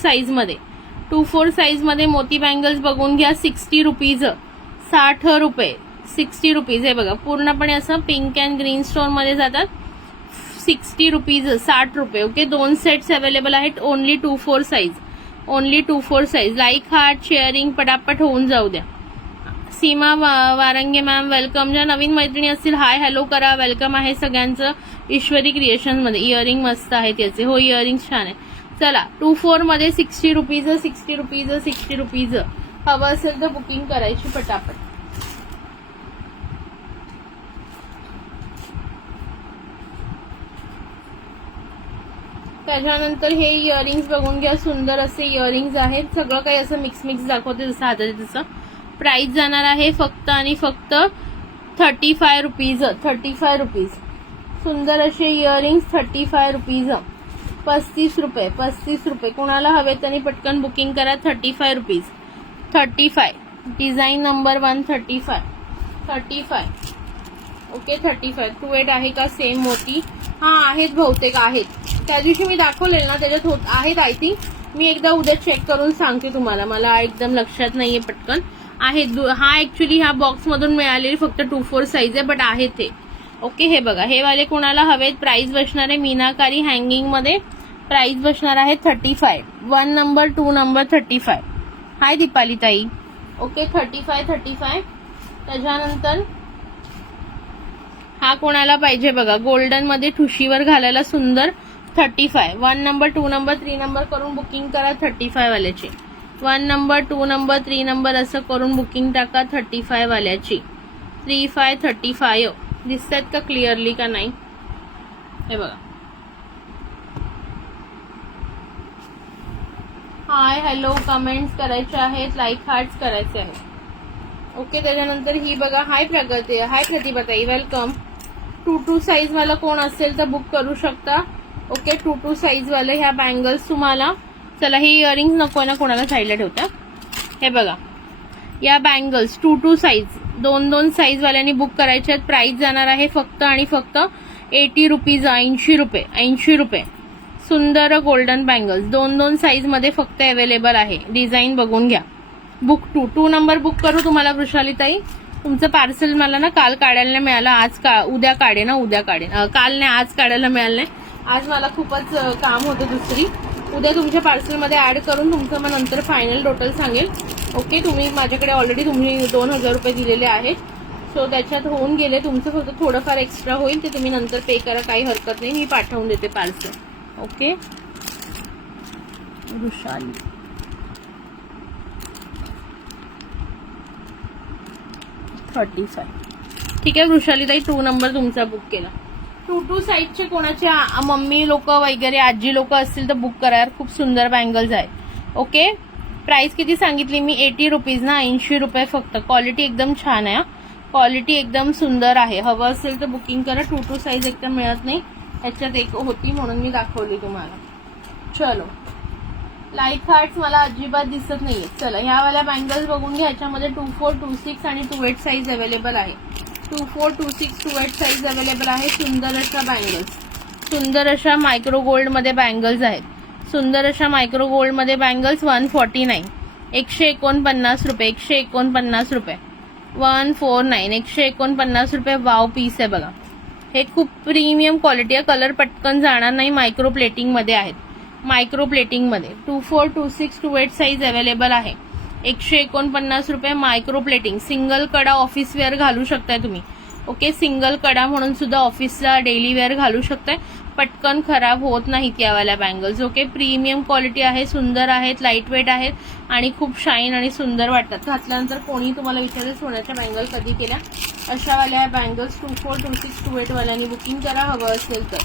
साईज मध्ये मोती बँगल्स बघून घ्या. 60 रुपीज. 60 रुपये. 60 रुपीज. हे बघा पूर्णपणे असं पिंक अँड ग्रीन स्टोन मध्ये जातात. 60 रुपीज. 60 रुपये. ओके, 2 सेट्स अवेलेबल आहेत. Only 2-4 size. Like heart sharing पटापट होऊन जाऊ द्या. Seema Warange ma'am welcome. ज्या नवीन मैत्रिणी असतील हाय हॅलो करा. वेलकम आहे सगळ्यांचं ईश्वरी क्रिएशन मध्ये. इयरिंग मस्त आहे त्याचे. हो, इयरिंग छान आहे. चला, 2-4 मध्ये 60 रुपीज. 60 रुपीज. 60 रुपीज. हवं असेल तर बुकिंग करायची पटापट. त्याच्यानंतर हे इयरिंग्स बघून घ्या. सुंदर असे इयरिंग्स आहेत. सगळं काही असं मिक्स दाखवते जसं हातात तसं. प्राइस जाणार आहे फक्त आणि फक्त 35 रुपीज. 35 रुपीज. सुंदर असे इयरिंग्स 35 रुपीज. 35 रुपये. 35 रुपये. कुणाला हवे त्यांनी पटकन बुकिंग करा. 35 रुपीज. 35. Design number 1 35. 35. ओके, 35. 28 आहे का सेम मोती? हा आहेत, बहुतेक आहेत. त्या दिवशी मी दाखवलेलं ना त्याच्यात आहेत आय थिंक. मी एकदा उद्या चेक करून सांगते तुम्हाला. मला एकदम लक्षात नाहीये पटकन. आहेत. हा ऍक्च्युली ह्या बॉक्स मधून मिळालेली फक्त 2-4 साईज आहे, बट आहेत ते. ओके, हे बघा. हे वाले कोणाला हवेत? प्राइस बसणार आहे मीनाकारी हँगिंग मध्ये. प्राइस बसणार आहे 35. 1 नंबर 2 नंबर 35. हाय दीपाली ताई. ओके, 35. त्याच्यानंतर हा कोणाला पाहिजे बघा? गोल्डन मध्ये ठुशीवर घालायला सुंदर. 35. 1 नंबर 2 नंबर 3 नंबर करून बुकिंग करा 35 वाल्याची. 1 नंबर 2 नंबर 3 नंबर असं करून बुकिंग टाका 35 वाल्याची. 35 35 दिसतात का क्लिअरली का नाही? हे बघा. हाय हॅलो कमेंट्स करायचे आहेत. लाईक हार्ट्स करायचे आहेत. ओके, त्याच्यानंतर ही बघा. हाय प्रगती. हाय प्रतिभाताई वेलकम. 2-2 साईज वाला कोण असेल तर बुक करू शकता. ओके, 2-2 साईज वाले ह्या बँगल्स तुम्हाला. चला, ही इयरिंग्स नको ना कोणाला साईडला ठेवता. हे बघा, या बँगल्स 2-2 साईज 2-2 साईज वाल्यांनी बुक करायचे आहेत. प्राइस जाणार आहे फक्त आणि फक्त 80 रुपीज. 80 रुपये. 80 रुपये. सुंदर गोल्डन बँगल्स 2-2 साईज मध्ये फक्त अवेलेबल आहे. डिझाईन बघून घ्या. बुक 2 नंबर बुक करू तुम्हाला वृषालीताई. तुमचं पार्सल मला ना काल काढायला नाही मिळालं. उद्या काढेन. काल नाही, आज काढायला मिळालं नाही. आज मला खूपच काम होतं दुसरी. उद्या तुमच्या पार्सलमध्ये ऍड करून तुमचं मग नंतर फायनल टोटल सांगेल. ओके, तुम्ही माझ्याकडे ऑलरेडी तुम्ही 2000 रुपये दिलेले आहेत. सो त्याच्यात होऊन गेले. तुमचं फक्त थोडंफार एक्स्ट्रा होईल, ते तुम्ही नंतर पे करा, काही हरकत नाही. मी पाठवून देते पार्सल. ओके, वृषाली. ठीक आहे वृषालीताई, 2 नंबर तुमचा बुक केला. 2-2 साईजचे कोणाचे मम्मी लोक वगैरे आजी लोक असतील तर बुक करा. खूप सुंदर बँगल्स आहे. ओके, प्राइस किती सांगितली मी? 80 रुपीज ना. 80 रुपये फक्त. क्वालिटी एकदम छान आहे. क्वालिटी एकदम सुंदर आहे. हवं असेल तर बुकिंग करा. 2-2 साईज एकदम मिळत नाही. ह्याच्यात एक होती म्हणून मी दाखवली तुम्हाला. चलो, लाईट हार्ट्स मला अजिबात दिसत नाहीये. चला ह्या वाल्या बँगल्स बघून घ्या. ह्याच्यामध्ये 24, 26 आणि 28 साईज अवेलेबल आहे. 24, 26, 28 साईज अवेलेबल आहे. सुंदर अशा बँगल्स, सुंदर अशा मायक्रो गोल्ड मध्ये बँगल्स आहेत. सुंदर अशा मायक्रो गोल्ड मध्ये बँगल्स 149, 149 रुपये, 149 रुपये, 149, 149 रुपये. वाव पीस आहे बघा. हे खूप प्रीमियम क्वालिटी आहे. कलर पटकन जाणार नाही. मायक्रो प्लेटिंग मध्ये आहेत. मायक्रो प्लेटिंग मध्ये 24, 26, 28 साईज अवेलेबल आहे. 149 रुपये. मायक्रो प्लेटिंग, सिंगल कडा ऑफिस वेअर घालू शकताय तुम्ही. ओके, सिंगल कडा म्हणून सुद्धा ऑफिसला डेली वेअर घालू शकताय. पटकन खराब होत नाहीत यावाल्या बँगल्स. ओके, प्रीमियम क्वालिटी आहे, सुंदर आहेत, लाईट वेट आहेत आणि खूप शाईन आणि सुंदर वाटतात. घातल्यानंतर कोणी तुम्हाला विचारेल सोन्याच्या बँगल कधी केल्या. अशावाल्या बँगल्स 24, 26, 28 वाल्यांनी बुकिंग करा. हवं असेल तर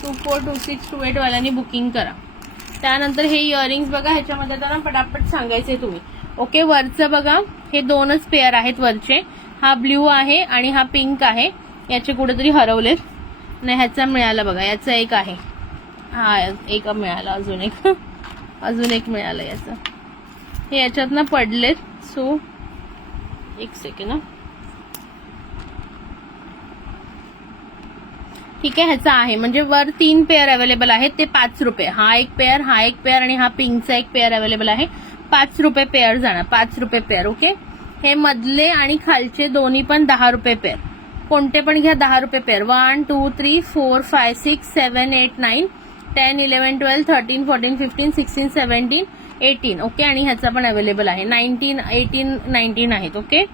24, 26, 28 वाल्यांनी बुकिंग करा. त्यानंतर हे इयरिंग्स बघा. ह्याच्यामध्ये त्यांना पटापट सांगायचे तुम्ही. ओके, वरचं बघा, हे दोनच पेअर आहेत वरचे. हा ब्ल्यू आहे आणि हा पिंक आहे. याचे कुठेतरी हरवलेत. नाही, ह्याचा मिळाला बघा. याचा एक आहे, हा एक मिळाला, अजून एक मिळालं याचं. हे याच्यातनं पडलेत. सो एक सेकंड ना. ठीक आहे, ह्याचा आहे म्हणजे वर 3 पेअर अवेलेबल आहेत. ते 5 रुपये. हा एक पेअर, हा एक पेअर आणि हा पिंकचा एक पेअर अवेलेबल आहे. 5 रुपये पेअर जाणार. 5 रुपये पेअर. ओके, हे मधले आणि खालचे दोन्ही पण 10 रुपये पेअर. कोणते पण घ्या, 10 रुपये पेअर. 1, 2, 3, 4, 5, 6, 7, 8, 9, 10, 11, 12, 13, 14, 15, 16, 17, 18. ओके, आणि ह्याचा पण अवेलेबल आहे. 19, 18, 19 आहेत. ओके,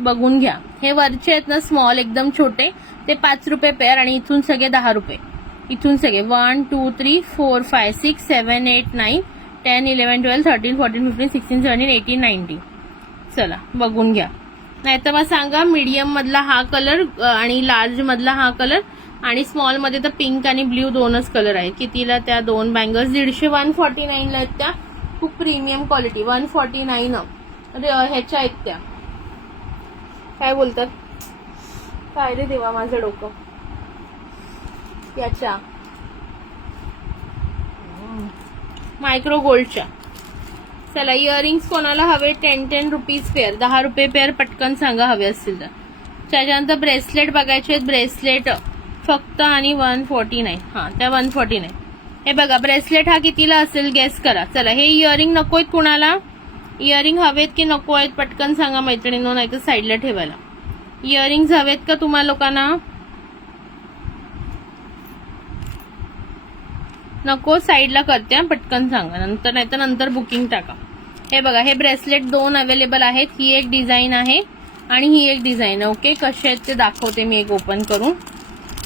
बघून घ्या. हे वरचे आहेत ना स्मॉल, एकदम छोटे, ते 5 रुपये पेअर आणि इथून सगळे 10 रुपये. इथून सगळे 1, 2, 3, 4, 5, 6, 7, 8, 9, 10, 11, 12, 13, 14, 15, 16, 17, 18, 19. चला बघून घ्या. नाहीतर मग सांगा मीडियम मधला हा कलर आणि लार्ज मधला हा कलर आणि स्मॉल मध्ये तर पिंक आणि ब्ल्यू दोनच कलर आहेत. कितीला त्या दोन बँगल्स? 150, 149 ला आहेत त्या. खूप प्रीमियम क्वालिटी. 149 ह्याच्या आहेत त्या. काय बोलतात, काय रे देवा माझं डोकं, याच्या मायक्रो गोल्डच्या. चला, इयरिंग्स कोणाला हवे? 10 रुपीज पेअर, 10 रुपये पेअर. पटकन सांगा हवे असतील तर. त्याच्यानंतर ब्रेसलेट बघायचे आहेत. ब्रेसलेट फक्त आणि 149. हा, त्या 149. हे बघा, ब्रेसलेट हा कितीला असेल गेस करा. चला, हे इयरिंग नको आहेत कुणाला? इयरिंग हवेत की नको आहेत? पटकन सांगा मैत्रिणींनो, नाही तर साईडला ठेवायला. इयरिंग्स हवेत का तुम्हाला लोकांना? नको, साईडला करते. पटकन सांगा, नंतर नाही तर नंतर बुकिंग टाका. हे बघा, हे ब्रेसलेट 2 अवेलेबल आहेत. ही एक डिझाईन आहे आणि ही एक डिझाईन आहे. ओके, कसे आहेत ते दाखवते मी एक ओपन करून.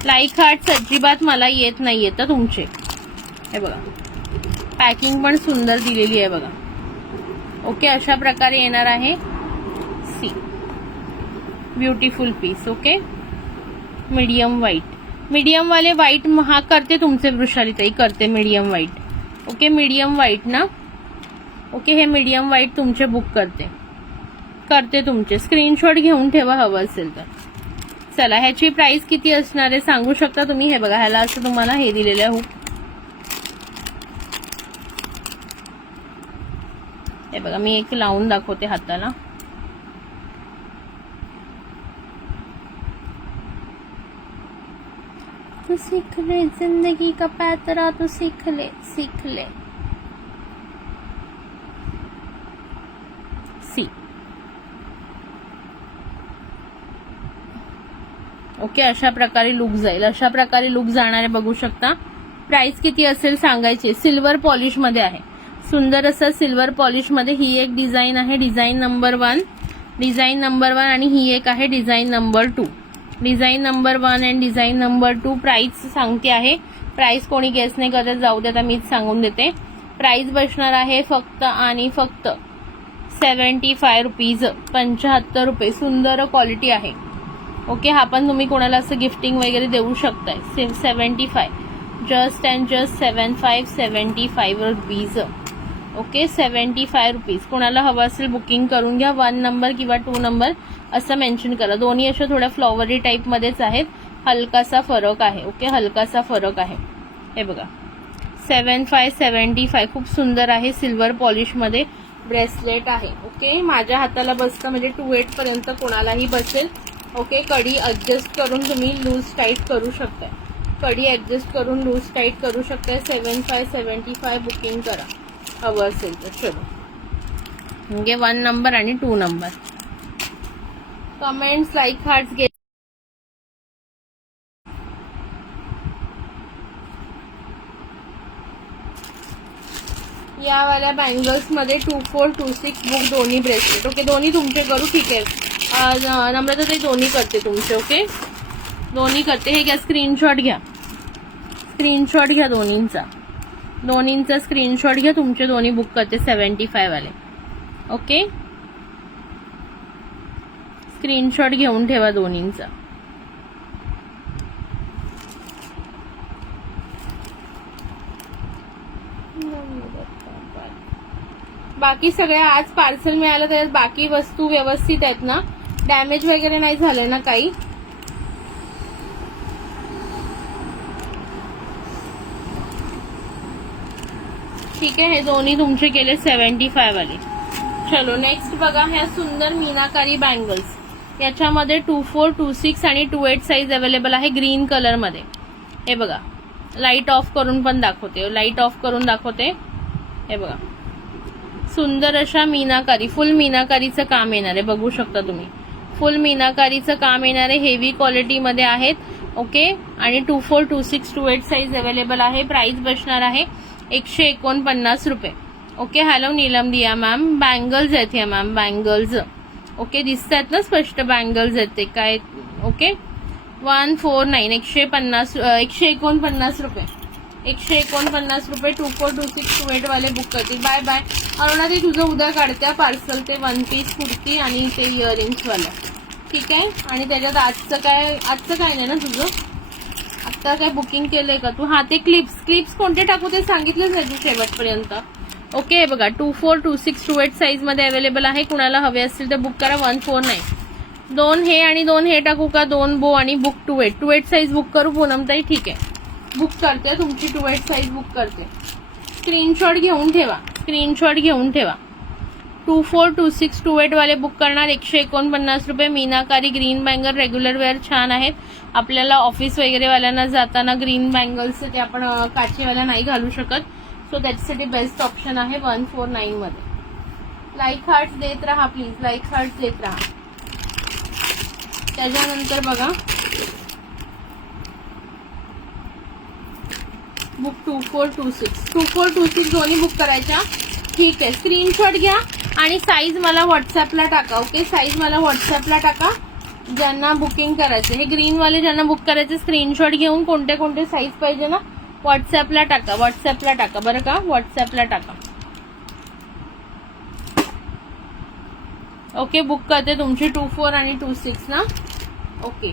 लाईक हार्ट्स अजिबात मला येत नाहीये तर तुमचे. हे बघा, पॅकिंग पण सुंदर दिलेली आहे बघा. ओके, अशा प्रकारे येणार आहे. See, beautiful piece. Okay, medium white. Medium वाले व्हाईट हा करते तुमचे वृषालीताई, करते medium white. Okay, medium white ना. ओके, हे मीडियम व्हाईट तुमचे बुक करते तुमचे. स्क्रीनशॉट घेऊन ठेवा हवं असेल तर. चला, ह्याची प्राइस किती असणार आहे सांगू शकता तुम्ही? हे बघा, ह्याला असं तुम्हाला हे दिलेलं आहे हुक. हे बघा, मी एक लावून दाखवते हाताला. तू सीख ले जिंदगी का पैतरा, तू सीख ले, सीख ले. सी. ओके, अशा प्रकारे लुक जाईल. अशा प्रकारे लुक जाणार आहे, बघू शकता. प्राइस किती असेल सांगायचे. सिल्वर पॉलिश मध्ये आहे. सुंदर असं सिल्वर पॉलिश मध्ये ही एक डिझाईन आहे, डिझाईन नंबर 1. डिझाईन नंबर 1 आणि ही एक आहे डिझाईन नंबर 2. डिझाईन नंबर 1 आणि डिझाईन नंबर 2. प्राइस सांगते आहे. प्राइस कोणी गेस नाही करत, जाऊ दे, आता मीच सांगून देते. प्राइस बसणार आहे फक्त आणि फक्त 75 रुपीज, 75 रुपये. सुंदर क्वालिटी आहे. ओके, हा पण तुम्ही कोणाला असं गिफ्टिंग वगैरे देऊ शकताय. 75, just and just 75 rupees. Okay, 75 rupees. कोणाला हवं असेल बुकिंग करून घ्या. 1 नंबर किंवा 2 नंबर असं मेन्शन करा. दोन्ही अशा थोड्या फ्लॉवरी टाईप मध्येच आहेत. हलकासा फरक आहे. ओके, हलकासा फरक आहे. हे बघा, 7575 खूप सुंदर आहे, सिल्वर पॉलिश मध्ये ब्रेसलेट आहे. ओके, माझ्या हाताला बसतं म्हणजे 28 पर्यंत कोणालाही बसेल. ओके, कडी ऍडजस्ट करून तुम्ही लूज टाईट करू शकता. कडी ऍडजस्ट करून लूज टाईट करू शकता. 7575 बुकिंग करा हवं असेल तर. चलो, म्हणजे 1 नंबर आणि 2 नंबर. कमेंट्स, लाईक, हार्ट्स घे. या वाल्या बँगल्स मध्ये 2426 बुक दोन्ही ब्रेसलेट. ओके, दोन्ही तुमचे करू. ठीक आहे, नम्रता ते दोन्ही करते तुमचे. ओके, दोन्ही करते. हे घ्या, स्क्रीनशॉट घ्या. स्क्रीनशॉट घ्या दोन्हींचा स्क्रीनशॉट घ्या. तुमचे दोन्ही बुक करते 75 वाले. ओके, स्क्रीनशॉट घेऊन ठेवा दोन्हींचा. बाकी सगळ्या आज पार्सल मिळालं, त्यात बाकी वस्तू व्यवस्थित आहेत ना, डॅमेज वगैरे नाही झालं ना काही. ठीक आहे, हे दोन्ही तुमचे केले 75 वाले. चलो नेक्स्ट बघा, ह्या सुंदर मीनाकारी बँगल्स. याच्यामध्ये 2426 आणि 28 साईज अवेलेबल आहे ग्रीन कलर मध्ये. हे बघा, लाईट ऑफ करून पण दाखवते, लाईट ऑफ करून दाखवते. हे बघा, सुंदर अशा मीनाकारी, फुल मीनाकारीचं काम येणार आहे. बघू शकता तुम्ही, फुल मीनाकारीचं काम येणार आहे. हेवी क्वालिटी मध्ये आहेत. ओके, आणि 2426 28 साईज अवेलेबल आहे. प्राइस बसणार आहे 149 रुपये. ओके, हॅलो नीलम दिया मॅम. बँगल्स आहेत ह्या मॅम, बँगल्स. ओके, दिसतात ना स्पष्ट, बँगल्स आहेत ते काय. ओके, 149 149 रुपये. 149 रुपये 2426 28 वाले बुक करतील. बाय बाय अरुणा, ते तुझं उद्या काढत्या पार्सल, ते 1 पीस कुर्ती आणि ते इयरिंग्स वाला. ठीक आहे, आणि त्याच्यात आजचं काय नाही ना तुझं, आता काय बुकिंग केलंय का तू? हा, ते क्लिप्स कोणते टाकू ते सांगितलंच नाही तू शेवटपर्यंत. ओके, बघा 2426 28 साईज मध्ये अवेलेबल आहे. कुणाला हवे असतील तर बुक करा. 149. 2 हे आणि 2 हे टाकू का? 2 बो आणि बुक 28 साईज बुक करू पूनमताई? ठीक आहे, बुक करते तुमची 28 साईज बुक करते. स्क्रीनशॉट घेऊन ठेवा, 2426 28 वाले बुक करणार 149 रुपये. मीनाकारी ग्रीन बँगल रेग्युलर वेअर छान आहेत. आपल्याला ऑफिस वगैरे वाल्यांना जाताना ग्रीन बँगल्स ते आपण काचेवाल्या नाही घालू शकत, सो त्याच्यासाठी बेस्ट ऑप्शन आहे 149 मध्ये. लाईक हार्ट्स देत राहा प्लीज, लाईक हार्ट्स देत राहा. त्याच्यानंतर बघा बुक 2426 दोन्ही बुक करायच्या. ठीक आहे, स्क्रीनशॉट घ्या आणि साईज मला व्हॉट्सअपला टाका. ओके, साईज मला व्हॉट्सअपला टाका ज्यांना बुकिंग करायचं. हे ग्रीन वाले ज्यांना बुक करायचे स्क्रीनशॉट घेऊन कोणते साईज पाहिजे ना व्हॉट्सअपला टाका बरं का, व्हॉट्सअपला टाका. ओके, बुक करते तुमची 24 आणि 26 ना. ओके,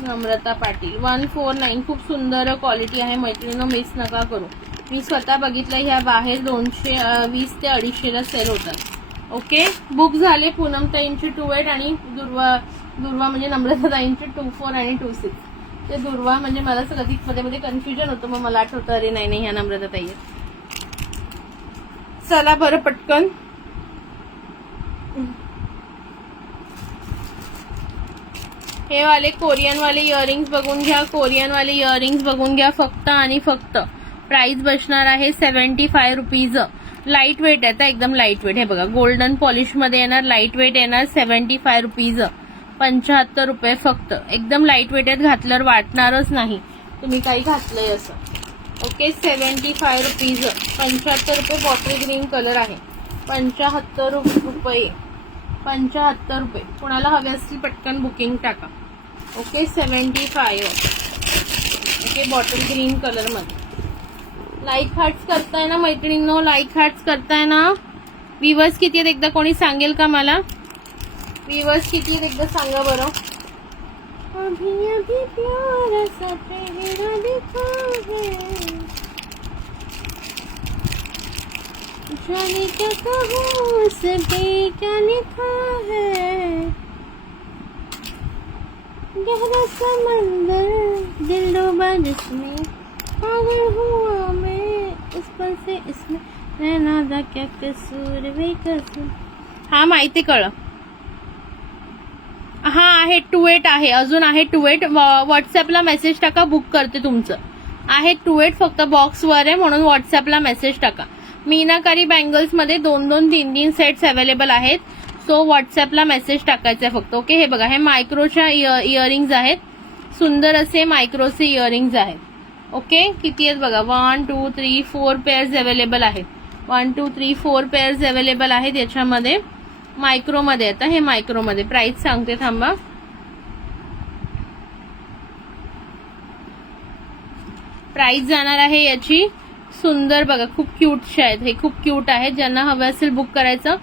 नम्रता पाटील 149. खूप सुंदर क्वालिटी आहे मैत्रिणींनो, मिस नका करू. मी स्वतः बघितलं, ह्या बाहेर 220 ते 250 सेल होतात. ओके, बुक झाले पूनमताईंची 28 आणि दुर्वा म्हणजे नम्रताताईंची 24 आणि 26. ते दुर्वा म्हणजे मला कधी मध्ये कन्फ्युजन होतं, मग मला आठवतं अरे नाही ह्या नम्रताताई. चला बरं पटकन. हे वाले कोरियन वाले इयरिंग्स बघून घ्या, फक्त आणि फक्त प्राइस बसणार आहे 75 रुपीज. लाईट वेट आहे, एकदम लाईट वेट. हे बघा, गोल्डन पॉलिश मध्ये येणार, लाईट वेट येणार, 75 रुपीज, 75 रुपये फक्त. एकदम लाईट वेट आहेत, घातल्यावर वाटणारच नाही तुम्ही काही घातलंय असं. ओके, 75 रुपीज, 75 रुपये. बॉटल ग्रीन कलर आहे, 75 रुपये. कोणाला हवे असतील पटकन बुकिंग टाका. Okay, 75. Okay, bottle green colour मध्ये. लाईक हार्ट्स करताय ना मैत्रिणींनो, लाईक हार्ट्स करताय ना. व्ह्यूअर्स किती आहेत एकदा कोणी सांगेल का मला? व्ह्यूअर्स किती आहेत एकदा सांगा बरं. अभी अभी प्यार सा तेरा दिखा है, जाने क्या कहूँ उसे भी क्या लिखा है, गहरा समंदर दिल डूबा जिसमें पागल हुआ मैं उस पर से इसमें रहना दा क्या कसूर वे कसूर. हा माहिती कळ. हा आहे 28 आहे, अजून आहे 28. व्हॉट्सअपला मेसेज टाका, बुक करते तुमचं. आहे 28, फक्त बॉक्सवर आहे म्हणून व्हॉट्सअपला मेसेज टाका. मीनाकारी बँगल्स मध्ये 2-2, 3-3 सेट्स अवेलेबल आहेत. सो व्हॉट्सअपला मेसेज टाकायचा आहे फक्त. ओके, हे बघा, हे मायक्रोच्या इयरिंग्ज आहेत. सुंदर असे मायक्रोचे इयरिंग्ज आहेत. ओके, किती आहेत बघा, 1 2 3 4 पेअर्स अवेलेबल आहेत. 1 2 3 4 पेअर्स अवेलेबल आहेत याच्यामध्ये. मायक्रोमध्ये आता हे मायक्रोमध्ये प्राइस सांगते थांबा. प्राइस जाणार आहे याची, सुंदर बघा, खूप क्यूटचे आहेत हे, खूप क्यूट आहेत. ज्यांना हवं असेल बुक करायचं.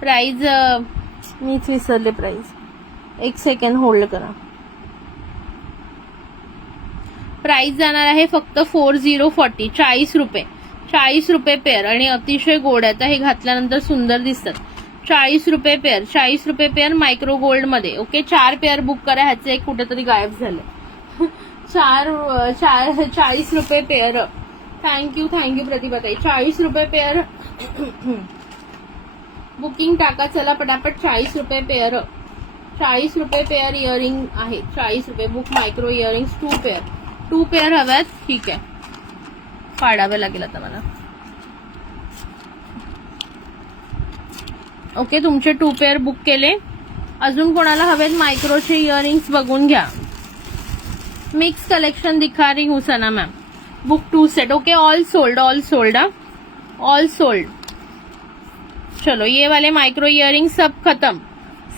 प्राइस मीच विसरले प्राइस, एक सेकंड होल्ड करा. प्राइस जाणार आहे फक्त 4040, 40 रुपये. 40 रुपये पेअर आणि अतिशय गोड आहे. हे घातल्यानंतर सुंदर दिसतात. 40 रुपये पेअर, 40 रुपये पेअर मायक्रो गोल्ड मध्ये. ओके, 4 पेअर बुक करा. ह्याचे एक कुठेतरी गायब झाले. 40 रुपये पेअर. थँक्यू प्रतिभाताई. 40 रुपये पेअर बुकिंग टाका चला पटापट. 40 रुपये पेअर, 40 रुपये पेअर इयरिंग आहे. 40 रुपये बुक मायक्रो इयरिंग्स. 2 पेअर हव्यात. ठीक आहे, काढावे लागेल आता मला. ओके, तुमचे 2 पेअर बुक केले. अजून कोणाला हवेत मायक्रोचे इयरिंग्स बघून घ्या. मिक्स कलेक्शन दिखा रही हूँ Sana ma'am. Book 2 set. Okay, all sold, all sold, all sold. चलो, ये वाले मायक्रो इयरिंग सब खत्म,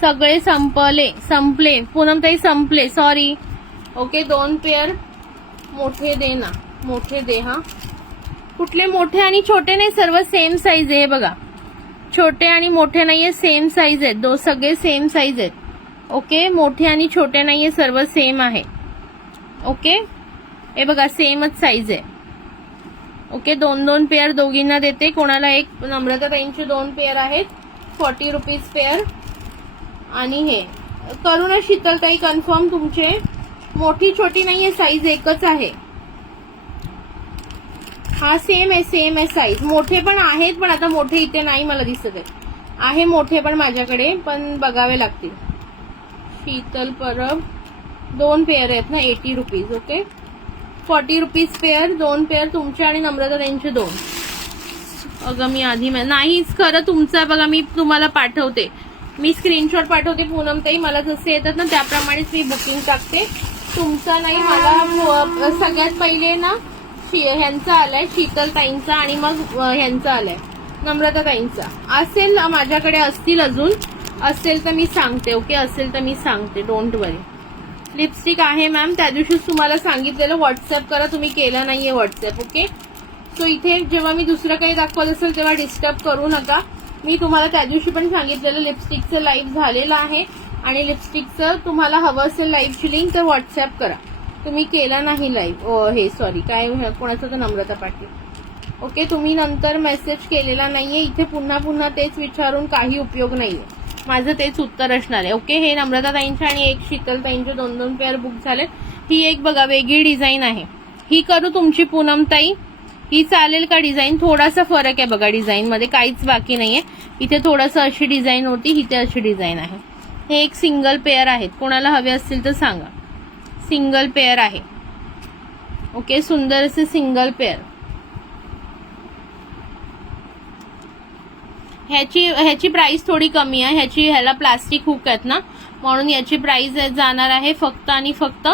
सगळे संपले. पूनमताई संपले, सॉरी. ओके, 2 पेअर मोठे दे ना, मोठे दे. हा, कुठले मोठे आणि छोटे नाही, सर्व सेम साईज आहे. हे बघा, छोटे आणि मोठे नाहीये, सेम साईज आहेत. सगळे सेम साईज आहेत. ओके, मोठे आणि छोटे नाहीये, सर्व सेम आहे. ओके, हे बघा, सेमच साईज आहे. ओके, 2 पेअर दोघींना देते. कोणाला एक, नम्रता ताईंचे 2 पेअर आहेत, 40 रुपीज पेअर. आणि हे करू ना शीतलताई कन्फर्म तुमचे. मोठी छोटी नाहीये, साईज एकच आहे. हा सेम आहे साईज. मोठे पण आहेत, पण आता मोठे इथे नाही मला दिसत आहे मोठे पण माझ्याकडे, पण बघावे लागतील. शीतल परब 2 पेअर आहेत ना, 80 rupees. Okay, 40 rupees pair. 2 pair तुमचे आणि नम्रता त्यांचे 2. अगं मी आधी नाहीच खरं तुमचं बघा, मी तुम्हाला पाठवते, मी स्क्रीनशॉट पाठवते पूनमताई. मला जसे येतात ना त्याप्रमाणेच मी बुकिंग टाकते. तुमचा नाही, मला सगळ्यात पहिले ना ह्यांचा आलाय, शीतल ताईंचा, आणि मग ह्यांचा आलाय, नम्रता ताईंचा. असेल माझ्याकडे, असतील अजून, असेल तर मी सांगते. ओके, असेल तर मी सांगते, डोंट वरी. लिपस्टिक आहे मॅम, त्या दिवशीच तुम्हाला सांगितलेलं व्हॉट्सअप करा, तुम्ही केलं नाहीये व्हॉट्सअप. ओके, सो इथे जेव्हा मी दुसरं काही दाखवत असेल तेव्हा डिस्टर्ब करू नका. मी तुम्हाला त्या दिवशी पण सांगितलेलं लिपस्टिकचं लाईव्ह झालेलं आहे, आणि लिपस्टिकचं तुम्हाला हवं असेल लाईव्हची लिंक तर व्हॉट्सअप करा. तुम्ही केला नाही लाईव्ह. हे सॉरी, काय कोणाचं तर नम्रता पाटील. ओके, तुम्ही नंतर मेसेज केलेला नाहीये. इथे पुन्हा तेच विचारून काही उपयोग नाहीये. माझं तेच उत्तर असणार आहे. ओके, हे नम्रता ताईंचे आणि एक शीतल ताईंचे 2 पेअर बुक झाले. ही एक बघा वेगळी डिझाईन आहे. ही करू तुमची पूनमताई? ही चालेल का डिझाईन? थोडासा फरक आहे बघा डिझाईन मध्ये, काहीच बाकी नाहीये. इथे थोडंसं अशी डिझाईन होती, इथे अशी डिझाईन आहे. हे एक सिंगल पेअर आहेत, कोणाला हवे असतील तर सांगा. सिंगल पेअर आहे. ओके, सुंदर असे सिंगल पेअर. ह्याची प्राइस थोडी कमी आहे. ह्याला प्लास्टिक हुक आहेत ना, म्हणून याची प्राइस जाणार आहे फक्त आणि फक्त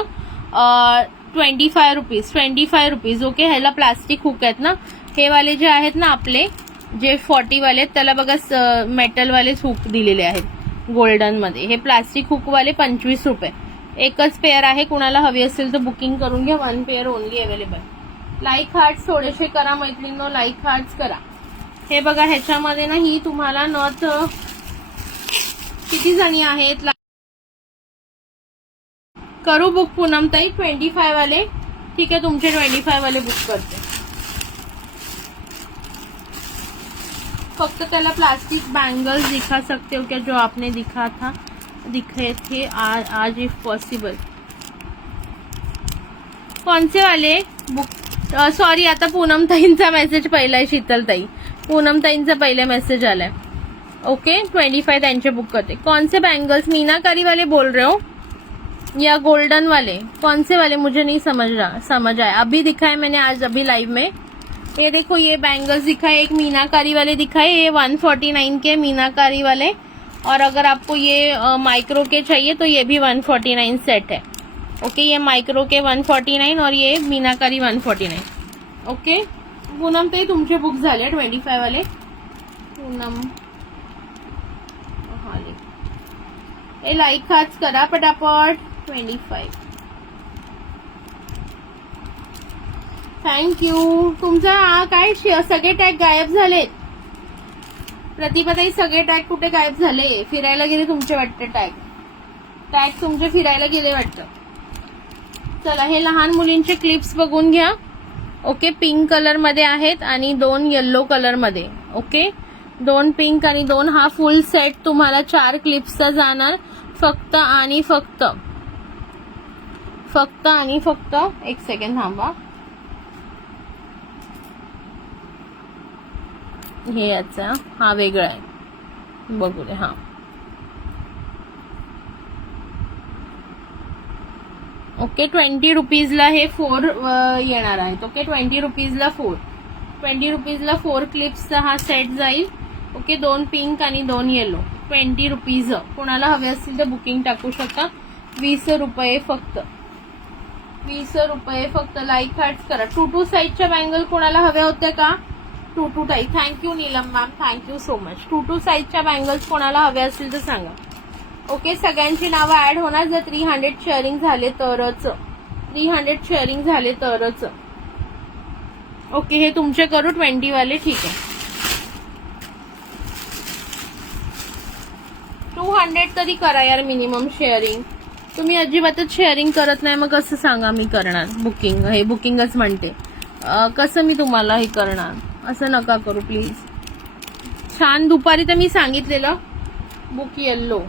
25 रुपीज. 25 रुपीज. ओके, ह्याला प्लास्टिक हुक आहेत ना. हे वाले जे आहेत ना आपले जे 40 वाले आहेत त्याला बघा मेटल वालेच हुक दिलेले आहेत गोल्डन मध्ये. हे प्लास्टिक हुक वाले 25 रुपये. एकच पेअर आहे, कुणाला हवी असेल तर बुकिंग करून घ्या. 1 pair only available. Like hearts थोडेसे करा मैत्रिणींनो, लाईक हार्ट्स करा. हे बघा, ह्याच्यामध्ये ना ही तुम्हाला नथ किती जणी आहेत, करू बुक पूनमताई? 25 वाले. ठीक है, तुमचे 25 वाले बुक करते. फक्त त्याला प्लास्टिक बैंगल्स दिखा सकते हो क्या, जो आपने दिखे थे आज इफ पॉसिबल. कोणचे वाले बुक? सॉरी, आता पूनमताईंचा मेसेज पहिला आहे. शीतलताई, पूनमताईंचा पहिले मेसेज आलाय. ओके, 25 त्यांचे बुक करते. कौन से बैंगल्स? मीनाकारी वाले बोल रहे हो या गोल्डन वाले? कौन से वाले? मुझे नहीं समझ आया. अभी दिखाए मैंने आज अभी लाइव में. ये देखो, ये बैंगल्स दिखाए, एक मीनाकारी वाले दिखाए. ये 149 के मीनाकारी वाले. और अगर आपको ये माइक्रो के चाहिए तो ये भी 149 सेट है. ओके, ये माइक्रो के 149 और ये मीनाकारी 149. ओके, पूनम ते तुमचे बुक झाले 25 वाले. पूनम हे लाईक हाच करा पटापट. 25. थँक्यू. तुमचा काय सगळे टॅग गायब झालेत. प्रतिभाताई, सगळे टॅग कुठे गायब झाले? फिरायला गेले तुमचे वाटतं. टॅग तुमचे फिरायला गेले वाटतं. चला, हे लहान मुलींचे क्लिप्स बघून घ्या. ओके, पिंक कलर मध्ये आहेत आणि 2 येल्लो कलर मध्ये. ओके, 2 पिंक आणि 2 हा फुल सेट तुम्हाला 4 क्लिप्सचा जाणार. फक्त आणि फक्त एक सेकंड थांबा. हे याचा हा वेगळा आहे, बघू दे. हा, ओके, 20 रुपीजला हे 4 येणार आहेत. ओके, 20 रुपीजला 4 क्लिप्सचा हा सेट जाईल. ओके, 2 पिंक आणि 2 येलो. 20 रुपीज. कोणाला हवे असतील तर बुकिंग टाकू शकता. 20 रुपये फक्त. 20 रुपये फक्त. लाईक हार्ट्स करा. 2 साईजच्या बँगल कोणाला हव्या होत्या का? 2 ताई, thank you. Neelam ma'am, thank you so much. 2 साईजच्या बँगल्स कोणाला हव्या असतील तर सांगा. ओके, सगळ्यांची नावं ऍड होणार जर 300 शेअरिंग झाले तरच. 300 शेअरिंग झाले तरच. ओके, हे तुमचे करू 20 वाले. ठीक आहे, 200 तरी करा यार मिनिमम शेअरिंग. तुम्ही अजिबातच शेअरिंग करत नाही, मग कसं सांगा मी करणार बुकिंग? हे बुकिंगच म्हणते. कसं मी तुम्हाला हे करणार? असं नका करू प्लीज. छान. दुपारी तर मी सांगितलेलं बुक येल्लो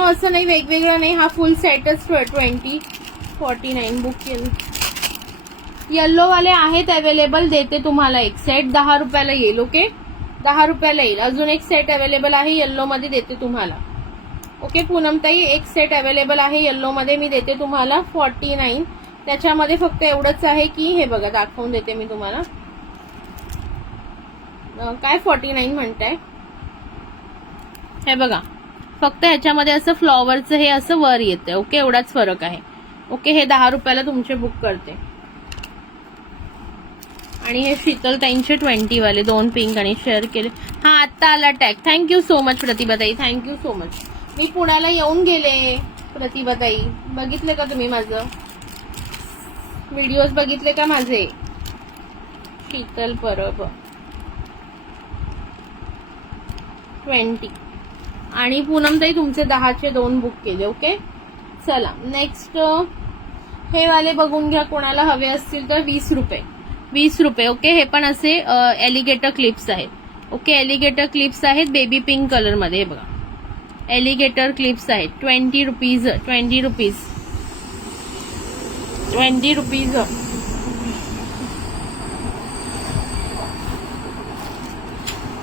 असं नाही, वेगवेगळं नाही. हा फुल सेटच 2049 बुक येल्लो वाले आहेत अवेलेबल. देते तुम्हाला एक सेट 10 रुपयाला येईल. ओके, 10 रुपयाला येईल. अजून एक सेट अवेलेबल आहे येल्लो मध्ये, देते तुम्हाला. ओके पूनमताई, एक सेट अवेलेबल आहे येल्लो मध्ये, मी देते तुम्हाला 49. त्याच्यामध्ये फक्त एवढंच आहे की हे बघा, दाखवून देते मी तुम्हाला. काय 49 म्हणताय? हे बघा, फक्त ह्याच्यामध्ये असं फ्लॉवरचं हे असं वर येते. ओके, एवढाच फरक आहे. ओके, हे 10 रुपयाला तुमचे बुक करते. आणि हे शीतलताईंचे 20 वाले 2 पिंक आणि शेअर केले. हा, आता आला टॅग. थँक्यू सो मच प्रतिभाताई, थँक्यू सो मच. मी पुण्याला येऊन गेले प्रतिभाताई. बघितले का तुम्ही माझं व्हिडिओज? बघितले का माझे? शीतल परब 20 आणि पूनमताई तुमचे 10चे 2 बुक केले. ओके, चला नेक्स्ट हे वाले बघून घ्या. कोणाला हवे असतील तर 20 रुपये. 20 रुपये. ओके, हे पण असे एलिगेटर क्लिप्स आहेत. ओके, एलिगेटर क्लिप्स आहेत बेबी पिंक कलर मध्ये. हे बघा, एलिगेटर क्लिप्स आहेत. 20 रुपीज. 20 रुपीज. 20 रुपीज.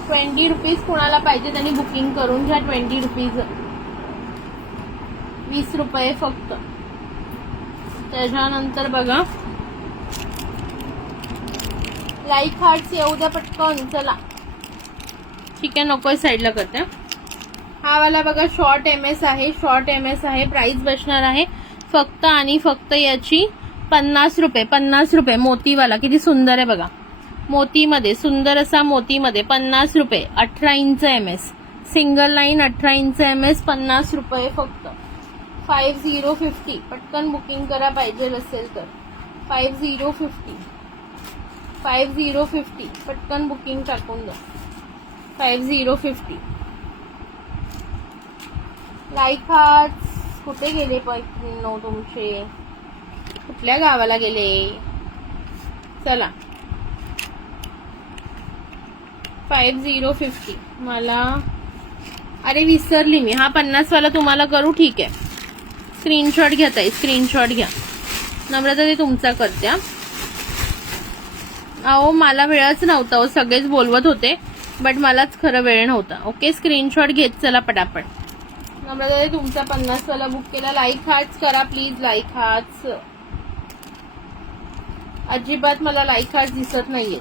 20 रुपीज कोणाला पाहिजे त्यांनी बुकिंग करून घ्या. 20 रुपीज. 20 रुपये फक्त. त्याच्यानंतर बघा, लाईक हार्ट्स येऊ द्या पटकन. चला, ठीक आहे, नकोय, साईडला करते. हा वाला बघा, शॉर्ट एमएस आहे. शॉर्ट एमएस आहे. प्राइस बसणार आहे फक्त आणि फक्त याची 50 रुपये. 50 रुपये. मोतीवाला किती सुंदर आहे बघा, मोतीमध्ये, सुंदर असा मोतीमध्ये. 50 रुपये. 18 inch MS. Single line 18 inch MS. 50 रुपये फक्त. 5050. पटकन बुकिंग करा पाहिजे असेल तर. 5050. 5050. पटकन बुकिंग टाकून द्या. 5050. लाईक हार्ट्स कुठे गेले पैसे तुमचे? कुठल्या गावाला गेले? चला, 5050. मला, अरे विसरली मी. हा 50 वाला तुम्हाला करू. ठीक आहे, स्क्रीनशॉट घ्या ताई, स्क्रीनशॉट घ्या. नम्रता ते तुमचा करते. अहो मला वेळच नव्हता, हो सगळेच बोलवत होते बट मलाच खरं वेळ नव्हता. ओके, स्क्रीनशॉट घेत चला पटापट. नम्रता ते तुमचा 50 वाला बुक केला. लाईक हार्ट्स करा प्लीज, लाईक हार्ट्स. अजिबात मला लाईक हार्ट्स दिसत नाहीये.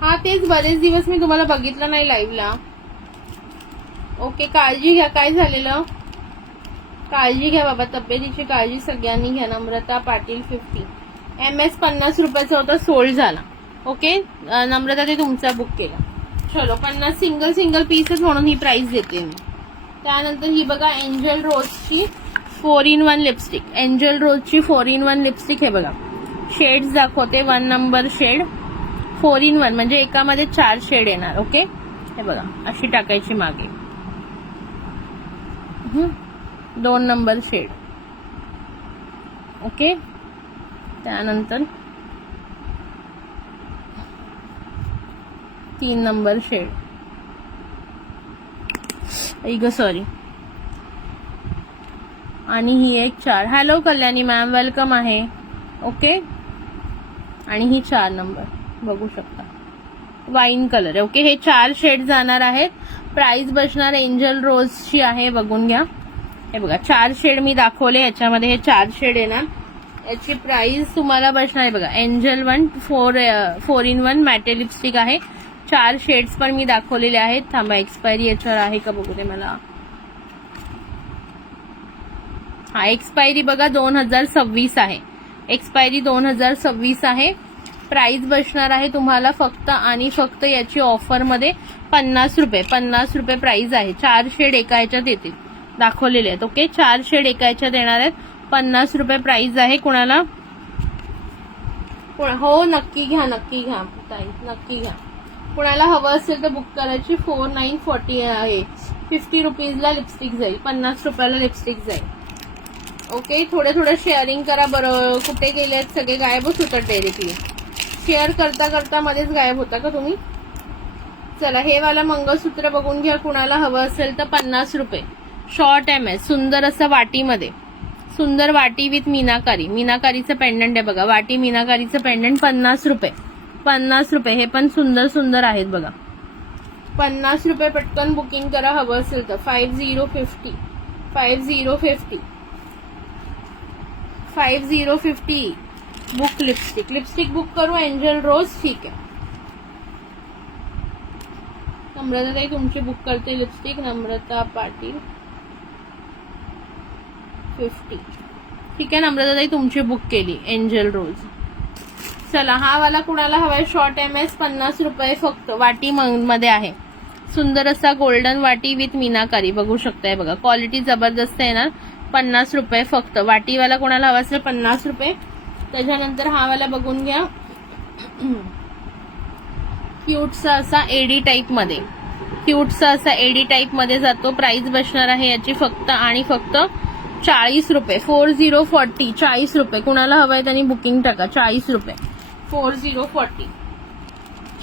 हा तेच, बरेच दिवस मी तुम्हाला बघितलं नाही लाईव्हला. ओके, काळजी घ्या. काय झालेलं? काळजी घ्या बाबा, तब्येतीची काळजी सगळ्यांनी घ्या. नम्रता पाटील 50. MS 50 रुपयाचा होता, सोल्ड झाला. ओके, नम्रता ते तुमचा बुक केला. चलो, 50 सिंगल पीसच म्हणून ही प्राइस देते मी. त्यानंतर ही बघा एंजल रोजची 4-in-1 लिपस्टिक. एंजल रोजची 4-in-1 लिपस्टिक. हे बघा शेड्स दाखवते. 1 नंबर शेड 4-in-1 म्हणजे एकामध्ये 4 शेड येणार. ओके, हे बघा अशी टाकायची मागे. 2 नंबर शेड. ओके, त्यानंतर 3 नंबर शेड. सॉरी. आणि ही एक 4. हॅलो कल्याणी मॅम, वेलकम आहे. ओके, आणि ही 4 नंबर बघू शकता, वाईन कलर. ओके, हे 4 शेड जाणार आहेत. प्राइस बसणार एंजल रोजची आहे, बघून घ्या. हे बघा 4 शेड मी दाखवले, याच्यामध्ये हे 4 शेड येणार. याची प्राइस तुम्हाला बसणार आहे बघा. एंजल 1 4-in-1 मॅटे लिपस्टिक आहे. 4 शेड्स पण मी दाखवलेले आहेत. थांबा, एक्सपायरी याच्यावर आहे का बघू दे मला. हा, एक्सपायरी बघा 2026 आहे. एक्सपायरी 2026 आहे. प्राइस बसणार आहे तुम्हाला फक्त आणि फक्त याची ऑफर मध्ये 50 रुपये. 50 रुपये प्राइस आहे. 4 शेड एका याच्यात येतील, दाखवलेले आहेत. ओके, 4 शेड एका याच्यात येणार आहेत. 50 रुपये प्राइस आहे. कुणाला हो नक्की घ्या, नक्की घ्या ताई, नक्की घ्या. कुणाला हवं असेल तर बुक करायची. 4940 आहे. 50 रुपीजला लिपस्टिक जाईल, 50 रुपयाला लिपस्टिक जाईल. ओके, थोडं शेअरिंग करा बरं. कुठे गेलेत सगळे? गायबच होतात डायरेक्टली. शेअर करता करता मध्येच गायब होता का तुम्ही? चला, हे वाला मंगळसूत्र बघून घ्या. कुणाला हवं असेल तर 50 रुपये. शॉर्ट MS, सुंदर असं वाटीमध्ये, सुंदर वाटी विथ मीनाकारी. मीनाकारीचं पेंडंट आहे बघा, वाटी मीनाकारीचं पेंडंट. 50 रुपये. 50 रुपये. हे पण सुंदर आहेत बघा. 50 रुपये. पटकन बुकिंग करा हवं असेल तर. 5050 बुक लिपस्टिक. लिपस्टिक बुक करू एंजल रोज. ठीक आहे, नम्रता ताई तुमची बुक करते लिपस्टिक. नम्रता पाटील 50. ठीक आहे, नम्रता ताई तुमची बुक केली एंजल रोज. चला, हा वाला कुणाला हवाय? शॉर्ट MS 50 रुपये फक्त. वाटी मध्ये आहे. सुंदर असा गोल्डन वाटी विथ मीनाकारी, बघू शकताय बघा. क्वालिटी जबरदस्त आहे ना. 50 रुपये फक्त. वाटीवाला कोणाला हवा असेल 50 रुपये. त्याच्यानंतर हा वाला बघून घ्या. क्यूटचा असा एडी टाईप मध्ये, क्यूटचा असा एडी टाईप मध्ये जातो. प्राइस बसणार आहे याची फक्त आणि फक्त 40 रुपये. 4040 40 रुपये. कुणाला हवाय त्यांनी बुकिंग टाका. 40 रुपये. 4040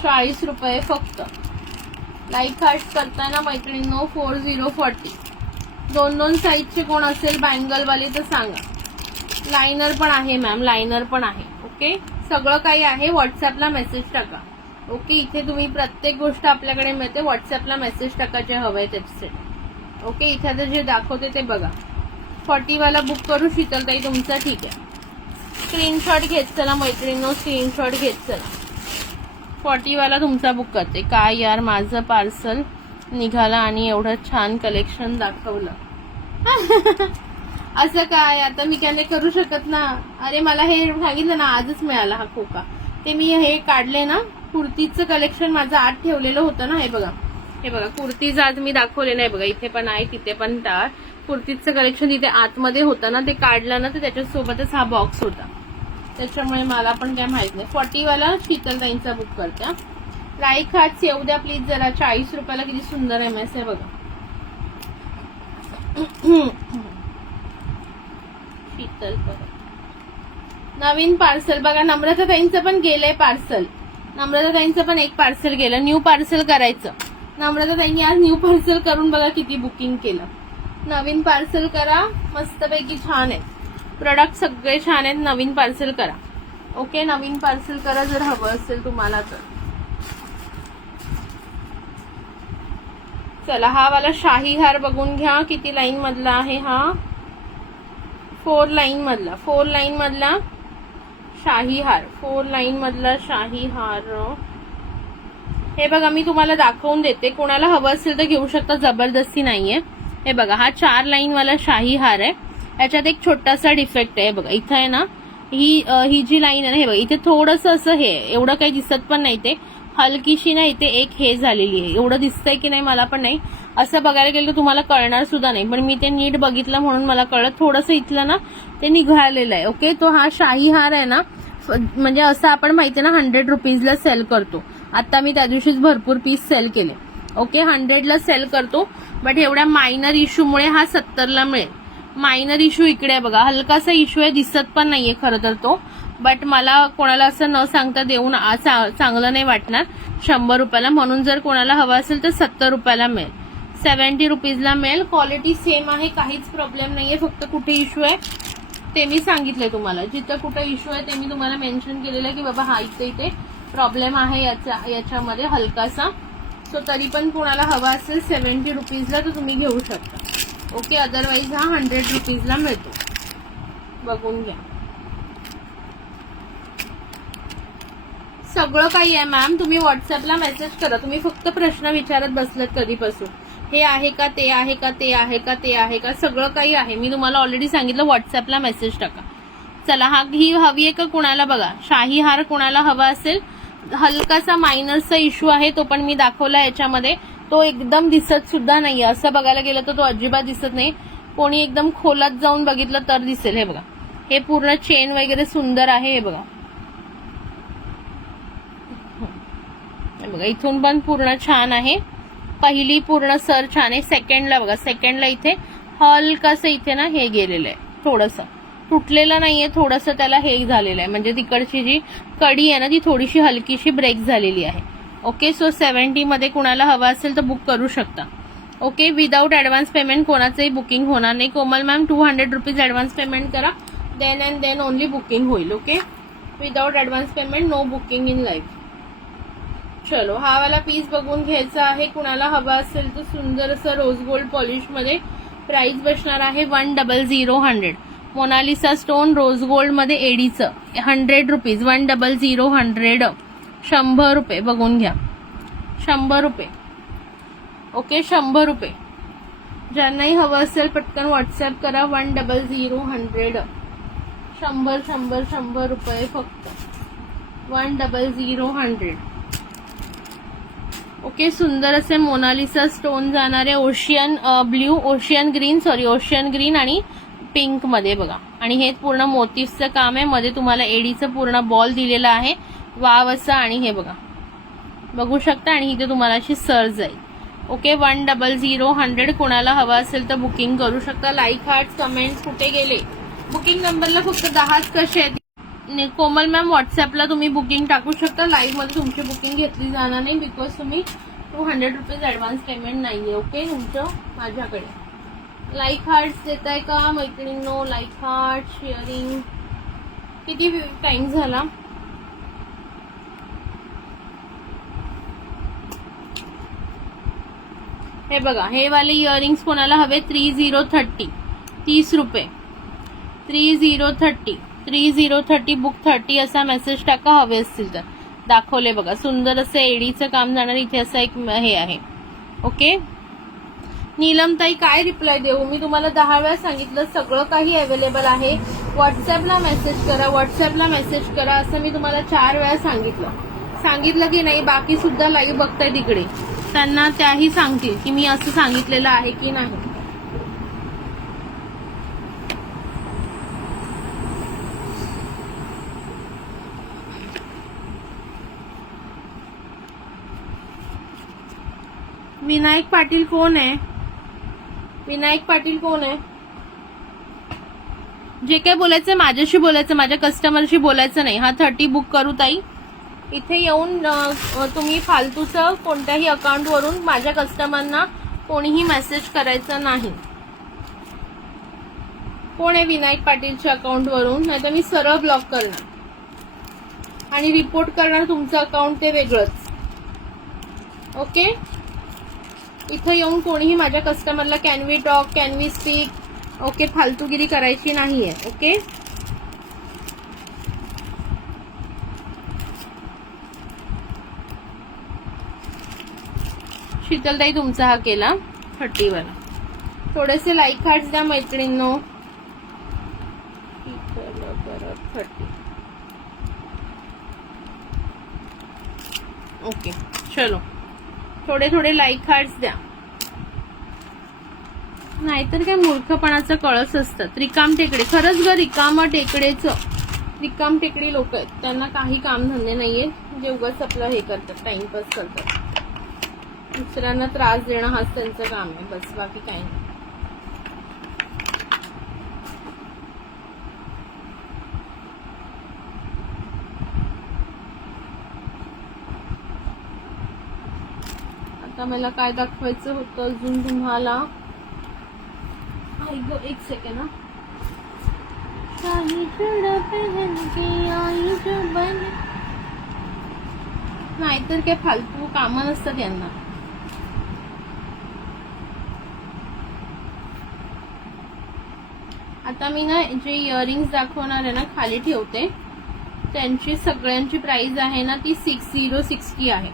40 रुपये फक्त. लाईक हार्ट करताना मैत्रिणींनो 4040. 2 साईजचे कोण असेल बँगलवाले तर सांगा. लायनर पण आहे मॅम, लायनर पण आहे. ओके, सगळं काही आहे. व्हॉट्सअपला मेसेज टाका. ओके, इथे तुम्ही प्रत्येक गोष्ट आपल्याकडे मिळते. व्हॉट्सअपला मेसेज टाकायचे हवंय त्याच्यासाठी. ओके, इथे जे दाखवते ते बघा. 40 वाला बुक करू शीतलताई तुमचा. ठीक आहे, स्क्रीनशॉट घेत चला मैत्रिणींनो, स्क्रीनशॉट घेत चला. 40 वाला तुमचा बुक करते. काय यार, माझं पार्सल निघाला आणि एवढं छान कलेक्शन दाखवलं. असं काय, आता मी काय करू शकत ना. अरे मला हे सांगितलं ना, आजच मिळाला हा खोका. ते मी हे काढले ना, कुर्तीचं कलेक्शन माझं आत ठेवलेलं होतं ना. हे बघा, हे बघा कुर्तीज आज मी दाखवलेलं आहे बघा. इथे पण आहे, तिथे पण टाळ. कुर्तीचं कलेक्शन तिथे आतमध्ये होतं ना, ते काढलं ना, तर त्याच्यासोबतच हा बॉक्स होता. त्याच्यामुळे मला पण काय माहित नाही. 40 वाला शीतलताईंचा बुक करते. लाईक हार्ट्स येऊ द्या प्लीज जरा. 40 रुपयाला किती सुंदर MS आहे बघा. शीतल नवीन पार्सल बघा. नम्रता ताईंचं पण गेलंय पार्सल. नम्रता ताईंचं पण एक पार्सल गेलं. न्यू पार्सल करायचं. नम्रता ताईंनी आज न्यू पार्सल करून बघा किती बुकिंग केलं. नवीन पार्सल करा, मस्तपैकी छान आहे प्रोडक्ट, सगळे छान आहेत. नवीन पार्सल करा. ओके, नवीन पार्सल करा जर हवं असेल तुम्हाला तर. चला, हा वाला शाही हार बघून घ्या. किती लाईन मधला आहे हा? 4 लाईन मधला. 4 लाईन मधला शाही हार. 4 लाईन मधला शाही हार. हे बघा, मी तुम्हाला दाखवून देते. कोणाला हवं असेल तर घेऊ शकता, जबरदस्ती नाहीये. हे बघा, हा 4 लाईन वाला शाही हार आहे. याच्यात एक छोटासा डिफेक्ट आहे बघा. इथं आहे ना, ही जी लाईन आहे ना, हे बघा इथे थोडंसं असं हे एवढं काही दिसत पण नाही. ते हलकीशी ना इथे एक हे झालेली आहे. एवढं दिसतंय की नाही मला पण नाही. असं बघायला गेलं तर तुम्हाला कळणार सुद्धा नाही, पण मी ते नीट बघितलं म्हणून मला कळलं. थोडंसं इथलं ना ते निघालेलं आहे. ओके, तो हा शाही हार आहे ना, म्हणजे असं आपण माहिती ना 100 रुपीजला सेल करतो. आता मी त्या दिवशीच भरपूर पीस सेल केले. ओके, 100ला सेल करतो, बट एवढ्या मायनर इश्यूमुळे हा 70ला मिळेल. मायनर इश्यू इकडे आहे बघा, हलकासा इश्यू आहे, दिसत पण नाहीये खरं तर तो. बट मला कोणाला असं न सांगता देऊन चांगलं नाही वाटणार 100 रुपयाला. म्हणून जर कोणाला हवं असेल तर 70 रुपयाला मिळेल, 70 रुपीजला मिळेल. क्वालिटी सेम आहे, काहीच प्रॉब्लेम नाहीये. फक्त कुठे इश्यू आहे ते मी सांगितलंय तुम्हाला. जिथं कुठे इश्यू आहे ते मी तुम्हाला मेन्शन केलेलं आहे की बाबा हा इथे प्रॉब्लेम आहे याच्यामध्ये हलकासा. सो तरी पण कोणाला हवा असेल 70 रुपीजला तर तुम्ही घेऊ शकता. ओके, अदरवाईज हा 100 रुपीजला मिळतो. बघून घ्या. सगळं काही आहे मॅम. तुम्ही व्हॉट्सअपला मेसेज करा. तुम्ही फक्त प्रश्न विचारत बसलात कधीपासून, हे आहे का, ते आहे का, ते आहे का, ते आहे का, सगळं काही आहे. मी तुम्हाला ऑलरेडी सांगितलं, व्हॉट्सअपला मेसेज टाका. चला, ही हवी आहे का कुणाला? बघा, शाही हार कुणाला हवा असेल, हलकासा मायनरचा इश्यू आहे, तो पण मी दाखवला याच्यामध्ये. तो एकदम दिसत सुद्धा नाहीये. असं बघायला गेलं तर तो अजिबात दिसत नाही. कोणी एकदम खोलात जाऊन बघितलं तर दिसेल. हे बघा, हे पूर्ण चेन वगैरे सुंदर आहे. हे बघा, हे बघा, इथून पण पूर्ण छान आहे. पहिली पूर्ण सर छान आहे. सेकंडला बघा, सेकंडला इथे हलकासं इथे ना हे गेलेलं आहे, थोडंसं तुटलेलं नाहीये, थोडंसं त्याला हे झालेलं आहे. म्हणजे तिकडची जी कडी आहे ना ती थोडीशी हलकीशी ब्रेक झालेली आहे. ओके, सो 70 मध्ये कुणाला हवा असेल तर बुक करू शकता. ओके, विदाउट ऍडव्हान्स पेमेंट कोणाचंही बुकिंग होणार नाही. Komal ma'am 200 rupees advance payment करा, then and then only booking होईल. Okay, without advance payment no booking in life. चलो, हा वाला पीस बघून घ्यायचा आहे. कुणाला हवा असेल तर सुंदर असं रोज गोल्ड पॉलिश मध्ये. प्राइस बसणार आहे 100. मोनालिसा स्टोन रोज गोल्ड मध्ये एडीचं 100 रुपीज. 100. 100 रुपये. बघून घ्या, 100 रुपये. ओके, 100 रुपये. ज्यांनाही हवं असेल पटकन व्हॉट्सअप करा. 100. 100 रुपये फक्त. 100. ओके, सुंदर असे मोनालिसा स्टोन जाणारे ओशियन ब्ल्यू, ओशियन ग्रीन आणि पिंक मध्ये बघा. आणि हे पूर्ण मोटिव्हचं काम आहे. मध्ये तुम्हाला एडीचं पूर्ण बॉल दिलेला आहे, वाव असं. आणि हे बघा, बघू शकता. आणि इथे तुम्हाला अशी सर जाईल. ओके, 100. कोणाला हवा असेल तर बुकिंग करू शकता. लाईक, हार्ट, कमेंट्स कुठे गेले? बुकिंग नंबरला फक्त 10च कसे आहेत. कोमल मॅम व्हॉट्सअपला तुम्ही बुकिंग टाकू शकता. लाईव्ह मध्ये तुमची बुकिंग घेतली जाणार नाही, बिकॉज तुम्ही 200 रुपीज ऍडव्हान्स पेमेंट नाहीये. ओके, तुमचं माझ्याकडे. लाईक हार्ट्स देताय का मैत्रिणींनो? Like heart, sharing. किती टाइम झाला? हे बघा, हे वाले इयरिंग्स कोणाला हवे? 3030. 30 रुपये. 3030 बुक 30 असा मेसेज टाका हवे असतील तर. दाखवले बघा, सुंदर असं एडीचं काम जाणार. इथे असं एक हे आहे. ओके, नीलमताई काय रिप्लाय देऊ? मी तुम्हाला 10 वेळा सांगितलं, सगळं काही अवेलेबल आहे. व्हॉट्सअपला मेसेज करा असं मी तुम्हाला 4 वेळा सांगितलं की नाही? बाकी सुद्धा लाईव्ह बघताय तिकडे, त्यांना त्याही सांगतील की मी असं सांगितलेलं आहे की नाही. विनायक पाटील कोण आहे? जे काय बोलायचं माझ्याशी बोलायचं, माझ्या कस्टमरशी बोलायचं नाही. हा 30 बुक करू ताई? इथे येऊन तुम्ही फालतूचं कोणत्याही अकाउंटवरून माझ्या कस्टमरना कोणीही मेसेज करायचा नाही. कोण आहे विनायक पाटीलच्या अकाउंटवरून, नाहीतर मी सरळ ब्लॉक करणार आणि रिपोर्ट करणार तुमचं अकाउंट ते वेगळंच. ओके, इथं येऊन कोणीही माझ्या कस्टमरला can we talk, can we speak, okay, फालतूगिरी करायची नाहीये. ओके, शीतलताई तुमचा हा केला 30 वाला. थोडेसे लाईक हार्ट्स द्या मैत्रिणींनो. 30. ओके, चलो थोडे थोडे लाईक हार्ट्स द्या. नाहीतर काय मूर्खपणाचं कळस असतात. रिकाम टेकडे, खरंच ग रिकाम टेकडेच, रिकाम टेकडी लोक आहेत. त्यांना काही काम धंदे नाहीये, जे उगाच आपलं हे करतात, टाइमपास करतात. दुसऱ्यांना त्रास देणं हाच त्यांचं काम आहे, बस, बाकी काही नाही. आता मला काय दाखवायचं होतं अजून तुम्हाला. एक सेकंड हा. नाहीतर काय फालतू कामं नसतात यांना. आता मी ना जे इयरिंग्स दाखवणार आहे ना खाली ठेवते, त्यांची सगळ्यांची प्राइस आहे ना ती 6060 आहे,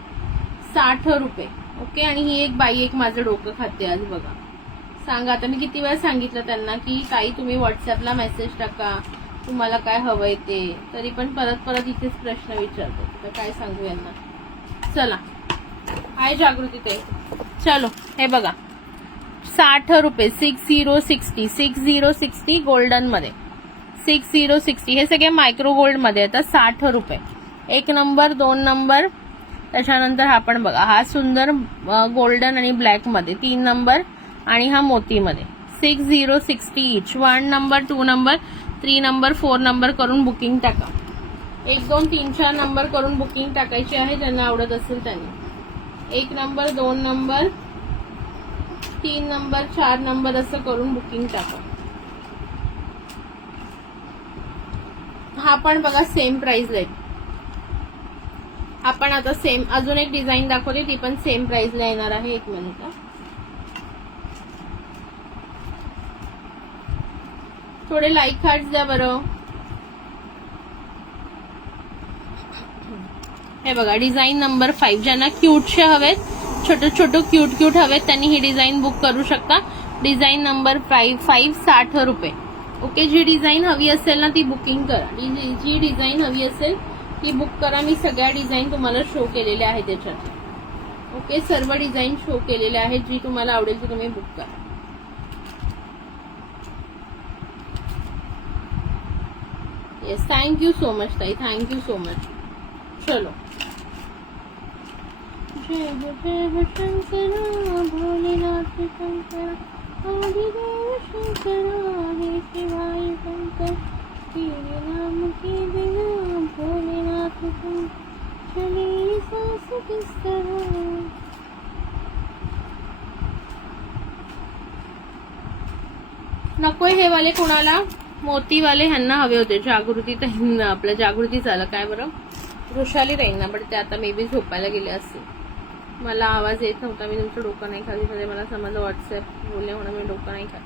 60 रुपये. ओके, आणि ही एक बाई एक माझं डोकं खाते आज बघा. सांगा, आता मी किती वेळा सांगितलं त्यांना की काही तुम्ही व्हॉट्सअपला मेसेज टाका, तुम्हाला काय हवंय ते, तरी पण परत परत इथेच प्रश्न विचारतो. तर काय सांगू यांना. चला, हाय जागृती ते. चलो, हे बघा 60 रुपये, 6060, 6060 गोल्डन मध्ये, 6060. हे सगळे मायक्रो गोल्ड मध्ये आता 60 रुपये. 1 नंबर, 2 नंबर, त्याच्यानंतर हा पण बघा, हा सुंदर गोल्डन आणि ब्लॅक मध्ये 3 नंबर, आणि हा मोती मध्ये 6060 इच. 1 नंबर, 2 नंबर, 3 नंबर, 4 नंबर करून बुकिंग टाका. 1 2 3 4 नंबर करून बुकिंग टाकायची आहे, ज्यांना आवडत असेल त्यांनी. 1 नंबर, 2 नंबर, 3 नंबर, 4 नंबर असं करून बुकिंग टाका. हा पण बघा सेम प्राइस आहे. आपण आता सेम अजून एक डिझाईन दाखवली, ती पण सेम प्राइसला येणार आहे. 1 मिनिट, थोडे लाईक हार्ट्स द्या बरं. हे बघा डिझाईन नंबर 5. ज्यांना क्यूटचे हवेत, छोटे छोटे क्यूट हवेत, त्यांनी ही डिझाईन बुक करू शकता. डिझाईन नंबर 5, 60 रुपये. ओके, जी डिझाईन हवी असेल ना ती बुकिंग करा. जी डिझाईन हवी असेल ती बुक करा. मी सगळ्या डिझाईन तुम्हाला शो केलेल्या आहेत त्याच्यात. ओके, सर्व डिझाईन शो केलेल्या आहेत. जी तुम्हाला आवडेल ती तुम्ही बुक करा. येस, थँक्यू सो मच ताई, थँक्यू सो मच. चलो, जय जय शंकरा भोलेनाथ शंकरा आदिदेव शंकरा हे शिवाय शंकर तेरे नाम के बिना भोलेनाथ चले सांस किस तरह. नकोय हे वाले कोणाला, मोतीवाले ह्यांना हवे होते. जागृती ताईंना, आपल्या जागृती झालं काय बरं, वृषाली ताईंना, बट ते आता मे बी झोपायला गेले असतील. मला आवाज येत नव्हता, मी तुमचं डोकं नाही खाली, म्हणजे मला समजलं व्हॉट्सअप बोलले म्हणून मी डोकं नाही खात.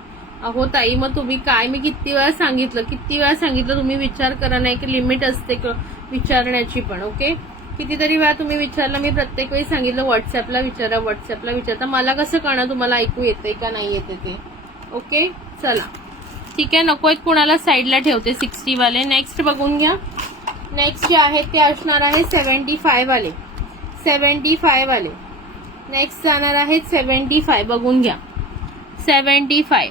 अहो ताई, मग तुम्ही काय, मी किती वेळा सांगितलं तुम्ही विचार करा. नाही की लिमिट असते विचारण्याची पण. ओके, कितीतरी वेळा तुम्ही विचारलं, मी प्रत्येक वेळी सांगितलं व्हॉट्सअपला विचारा. मला कसं कळणार तुम्हाला ऐकू येते का नाही येते ते. ओके, चला ठीक आहे, नको आहेत कुणाला, साईडला ठेवते 60 वाले. नेक्स्ट बघून घ्या. नेक्स्ट जे आहेत ते असणार आहे 75 वाले. 75 वाले नेक्स्ट जाणार आहेत 75. बघून घ्या 75.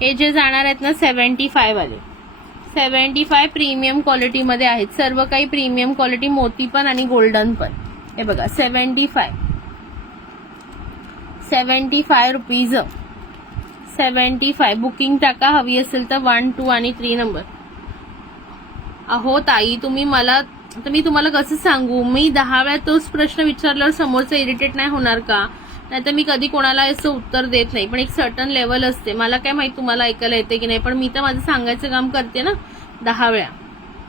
हे जे जाणार आहेत ना 75 वाले, 75 प्रीमियम क्वालिटी मध्ये आहेत. सर्व काही प्रीमियम क्वालिटी, मोती पण आणि गोल्डन पण. हे बघा 75 रुपीज. 75 बुकिंग टाका हवी असेल तर 1 2 आणि 3 नंबर. अहो ताई, तुम्ही मला आता मी तुम्हाला कसं सांगू, मी 10 वेळा तोच प्रश्न विचारल्यावर समोरचा इरिटेट नाही होणार का? नाहीतर मी कधी कोणाला असं उत्तर देत नाही, पण एक सर्टन लेवल असते. मला काय माहित तुम्हाला ऐकायला येते की नाही, पण मी तर माझं सांगायचं काम करते ना 10 वेळा.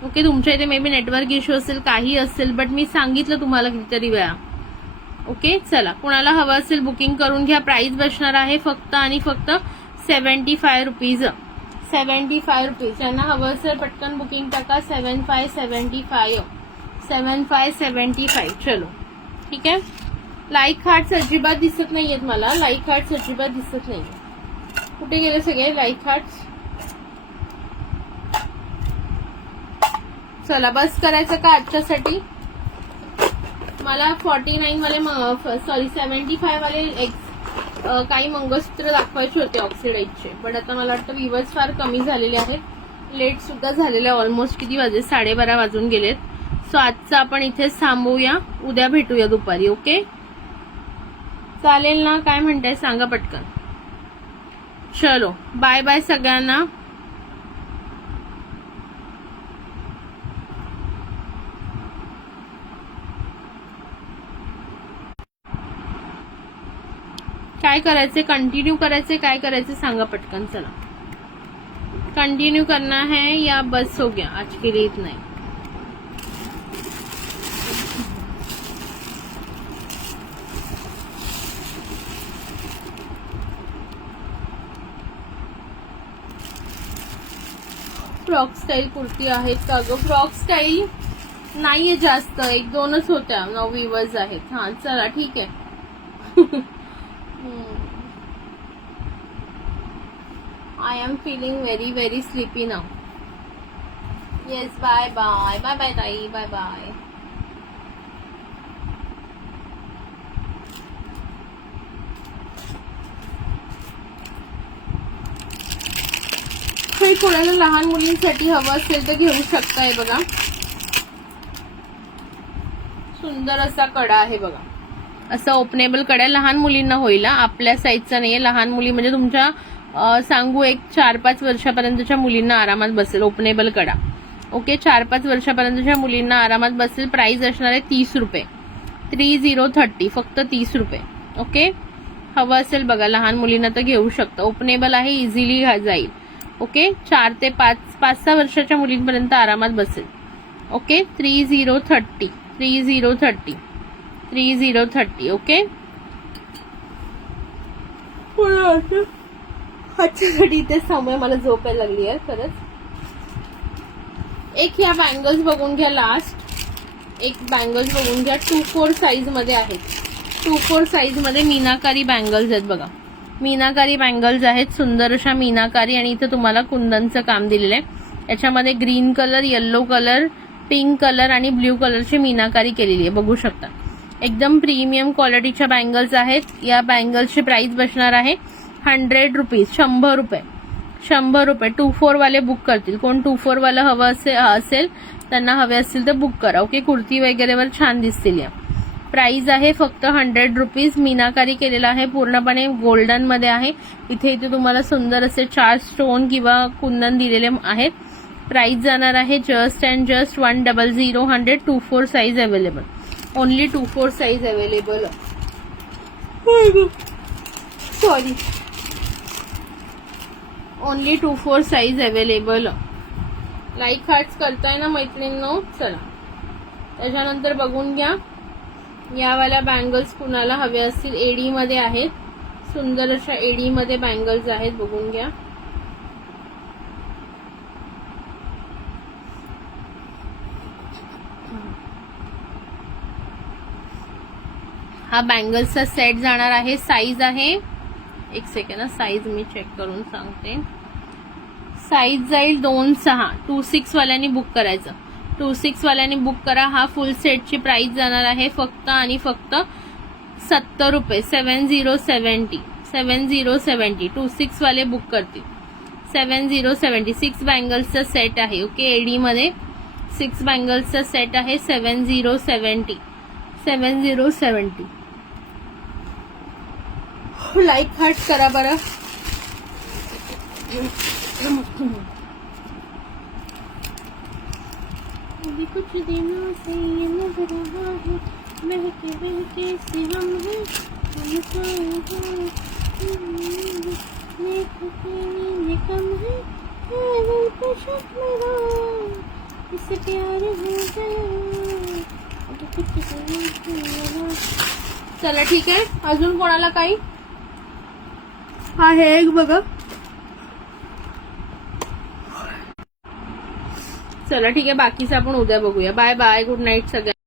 ओके, तुमच्या इथे मे बी नेटवर्क इश्यू असेल, काही असेल, बट मी सांगितलं तुम्हाला कितीतरी वेळा. ओके, चला, कोणाला हवं असेल बुकिंग करून घ्या. प्राइस बसणार आहे फक्त आणि फक्त 75 रुपीज. 75 रुपीज. ज्यांना हवं असेल पटकन बुकिंग टाका. 7575. चलो, ठीक आहे. लाईक हार्ट्स अजिबात दिसत नाहीयेत मला. लाईक हार्ट्स अजिबात दिसत नाहीये. कुठे गेले सगळे लाईक हार्ट्स? चला, बस करायचं का आजच्यासाठी? मला 49 वाले, सॉरी 75 वाले काही मंगळसूत्र दाखवायचे होते ऑक्सिडाईजचे, पण आता मला वाटतं व्ह्यूअर्स फार कमी झालेले आहेत. लेट सुद्धा झालेले, ऑलमोस्ट किती वाजले, 12:30 वाजून गेलेत. सो आजचं आपण इथेच थांबवूया. उद्या भेटूया दुपारी. ओके, चालेल ना? काय म्हणताय सांगा पटकन. चलो, बाय बाय सगळ्यांना. काय करायचे, कंटिन्यू करायचे, काय करायचे सांगा पटकन. चला, कंटिन्यू करना है या बस हो गया आज के लिए इतना ही. फ्रॉक स्टाईल कुर्ती आहेत का ग? फ्रॉक स्टाईल नाहीये जास्त, 1-2च होत्या. 9 व्ह्यूअर्स आहेत. हा, चला, ठीक आहे. I am feeling very very sleepy now. Yes, bye bye. Bye bye ताई. Bye bye. हे कोणाला लहान मुलींसाठी हवं असेल तर घेऊ शकताय. बघा, सुंदर असा कडा आहे बघा. असा ओपनेबल कडा, लहान मुलींना होईल. आपल्या साईजचा नाहीये. लहान मुली म्हणजे तुमच्या सांगू एक 4-5 वर्षापर्यंतच्या मुलींना आरामात बसेल. ओपनेबल कडा. ओके, 4-5 वर्षापर्यंतच्या मुलींना आरामात बसेल. प्राइस असणार आहे 30 रुपये. 3030, फक्त 30 रुपये. ओके, हवं असेल बघा, लहान मुलींना तर घेऊ शकता. ओपनेबल आहे, इझिली जाईल. ओके, 4 ते 5-6 वर्षाच्या मुलींपर्यंत आरामात बसेल. ओके, 3030. 3030. 3030. ओके, आजच्यासाठी इथे समय, मला झोप यायला लागली आहे खरंच. एक ह्या बँगल्स बघून घ्या. लास्ट एक बँगल्स बघून घ्या. 2-4 साईज मध्ये आहेत. 2-4 साईज मध्ये मीनाकारी बँगल्स आहेत बघा. मीनाकारी बँगल्स आहेत, सुंदर अशा मीनाकारी. आणि इथे तुम्हाला कुंदनचं काम दिलेलं आहे. याच्यामध्ये green colour, yellow colour, pink colour आणि ब्ल्यू कलरची मीनाकारी केलेली आहे. बघू शकता, एकदम प्रीमियम क्वालिटीच्या बँगल्स आहेत. या बँगल्सची प्राइस बसणार आहे 100 रुपीज. 100 रुपये. 100 रुपये. 2-4 वाले बुक करतील. कोण 2-4 वाला हवं असेल त्यांना हवे असतील तर बुक करा. ओके, कुर्ती वगैरेवर छान दिसतील. या प्राइस आहे फक्त 100 रुपीज. मीनाकारी केलेला आहे, पूर्णपणे गोल्डन मध्ये आहे. इथे तुम्हाला सुंदर असे 4 स्टोन किंवा कुंदन दिलेले आहेत. प्राइस जाणार आहे just and just 100. 2-4 size available. Only 2-4 size available. Sorry, only 2-4 size available. Like hearts करताय ना मैत्रिणींनो? चला, त्याच्यानंतर बघून घ्या. यावाल्या बँगल्स कुणाला हवे असतील, एडी मध्ये आहेत. सुंदर अशा एडी मध्ये बँगल्स आहेत, बघून घ्या. हा बँगल्सचा सेट जाणार आहे. साईज आहे, एक सेकंड, साईज मी चेक करून सांगते. साईज जाईल 2-6. 2-6 वाल्यांनी बुक करायचं. 2-6 वाल्यांनी बुक करा. हा फुल सेटची प्राइस जाणार आहे फक्त आणि फक्त 70 रुपये. 7070. 7070. 2-6 वाले बुक करतील. 7070. 6 बँगल्सचा सेट आहे. ओके, एडी मध्ये 6 बँगल्सचा सेट आहे. 7070. 7070. लाईक हार्ट करा बरं. अभी कुछ दिनों से ये लग रहा है बहके बहके से हम हैं हम सोए ये कम है वो तो शक मेरा इससे प्यार हो गया अभी कुछ दिनों से लगा. चला ठीक आहे. अजून कोणाला काही आहे एक बघा. चला ठीक आहे. बाकीचं आपण उद्या बघूया. Bye bye. गुड नाईट सगळ्या.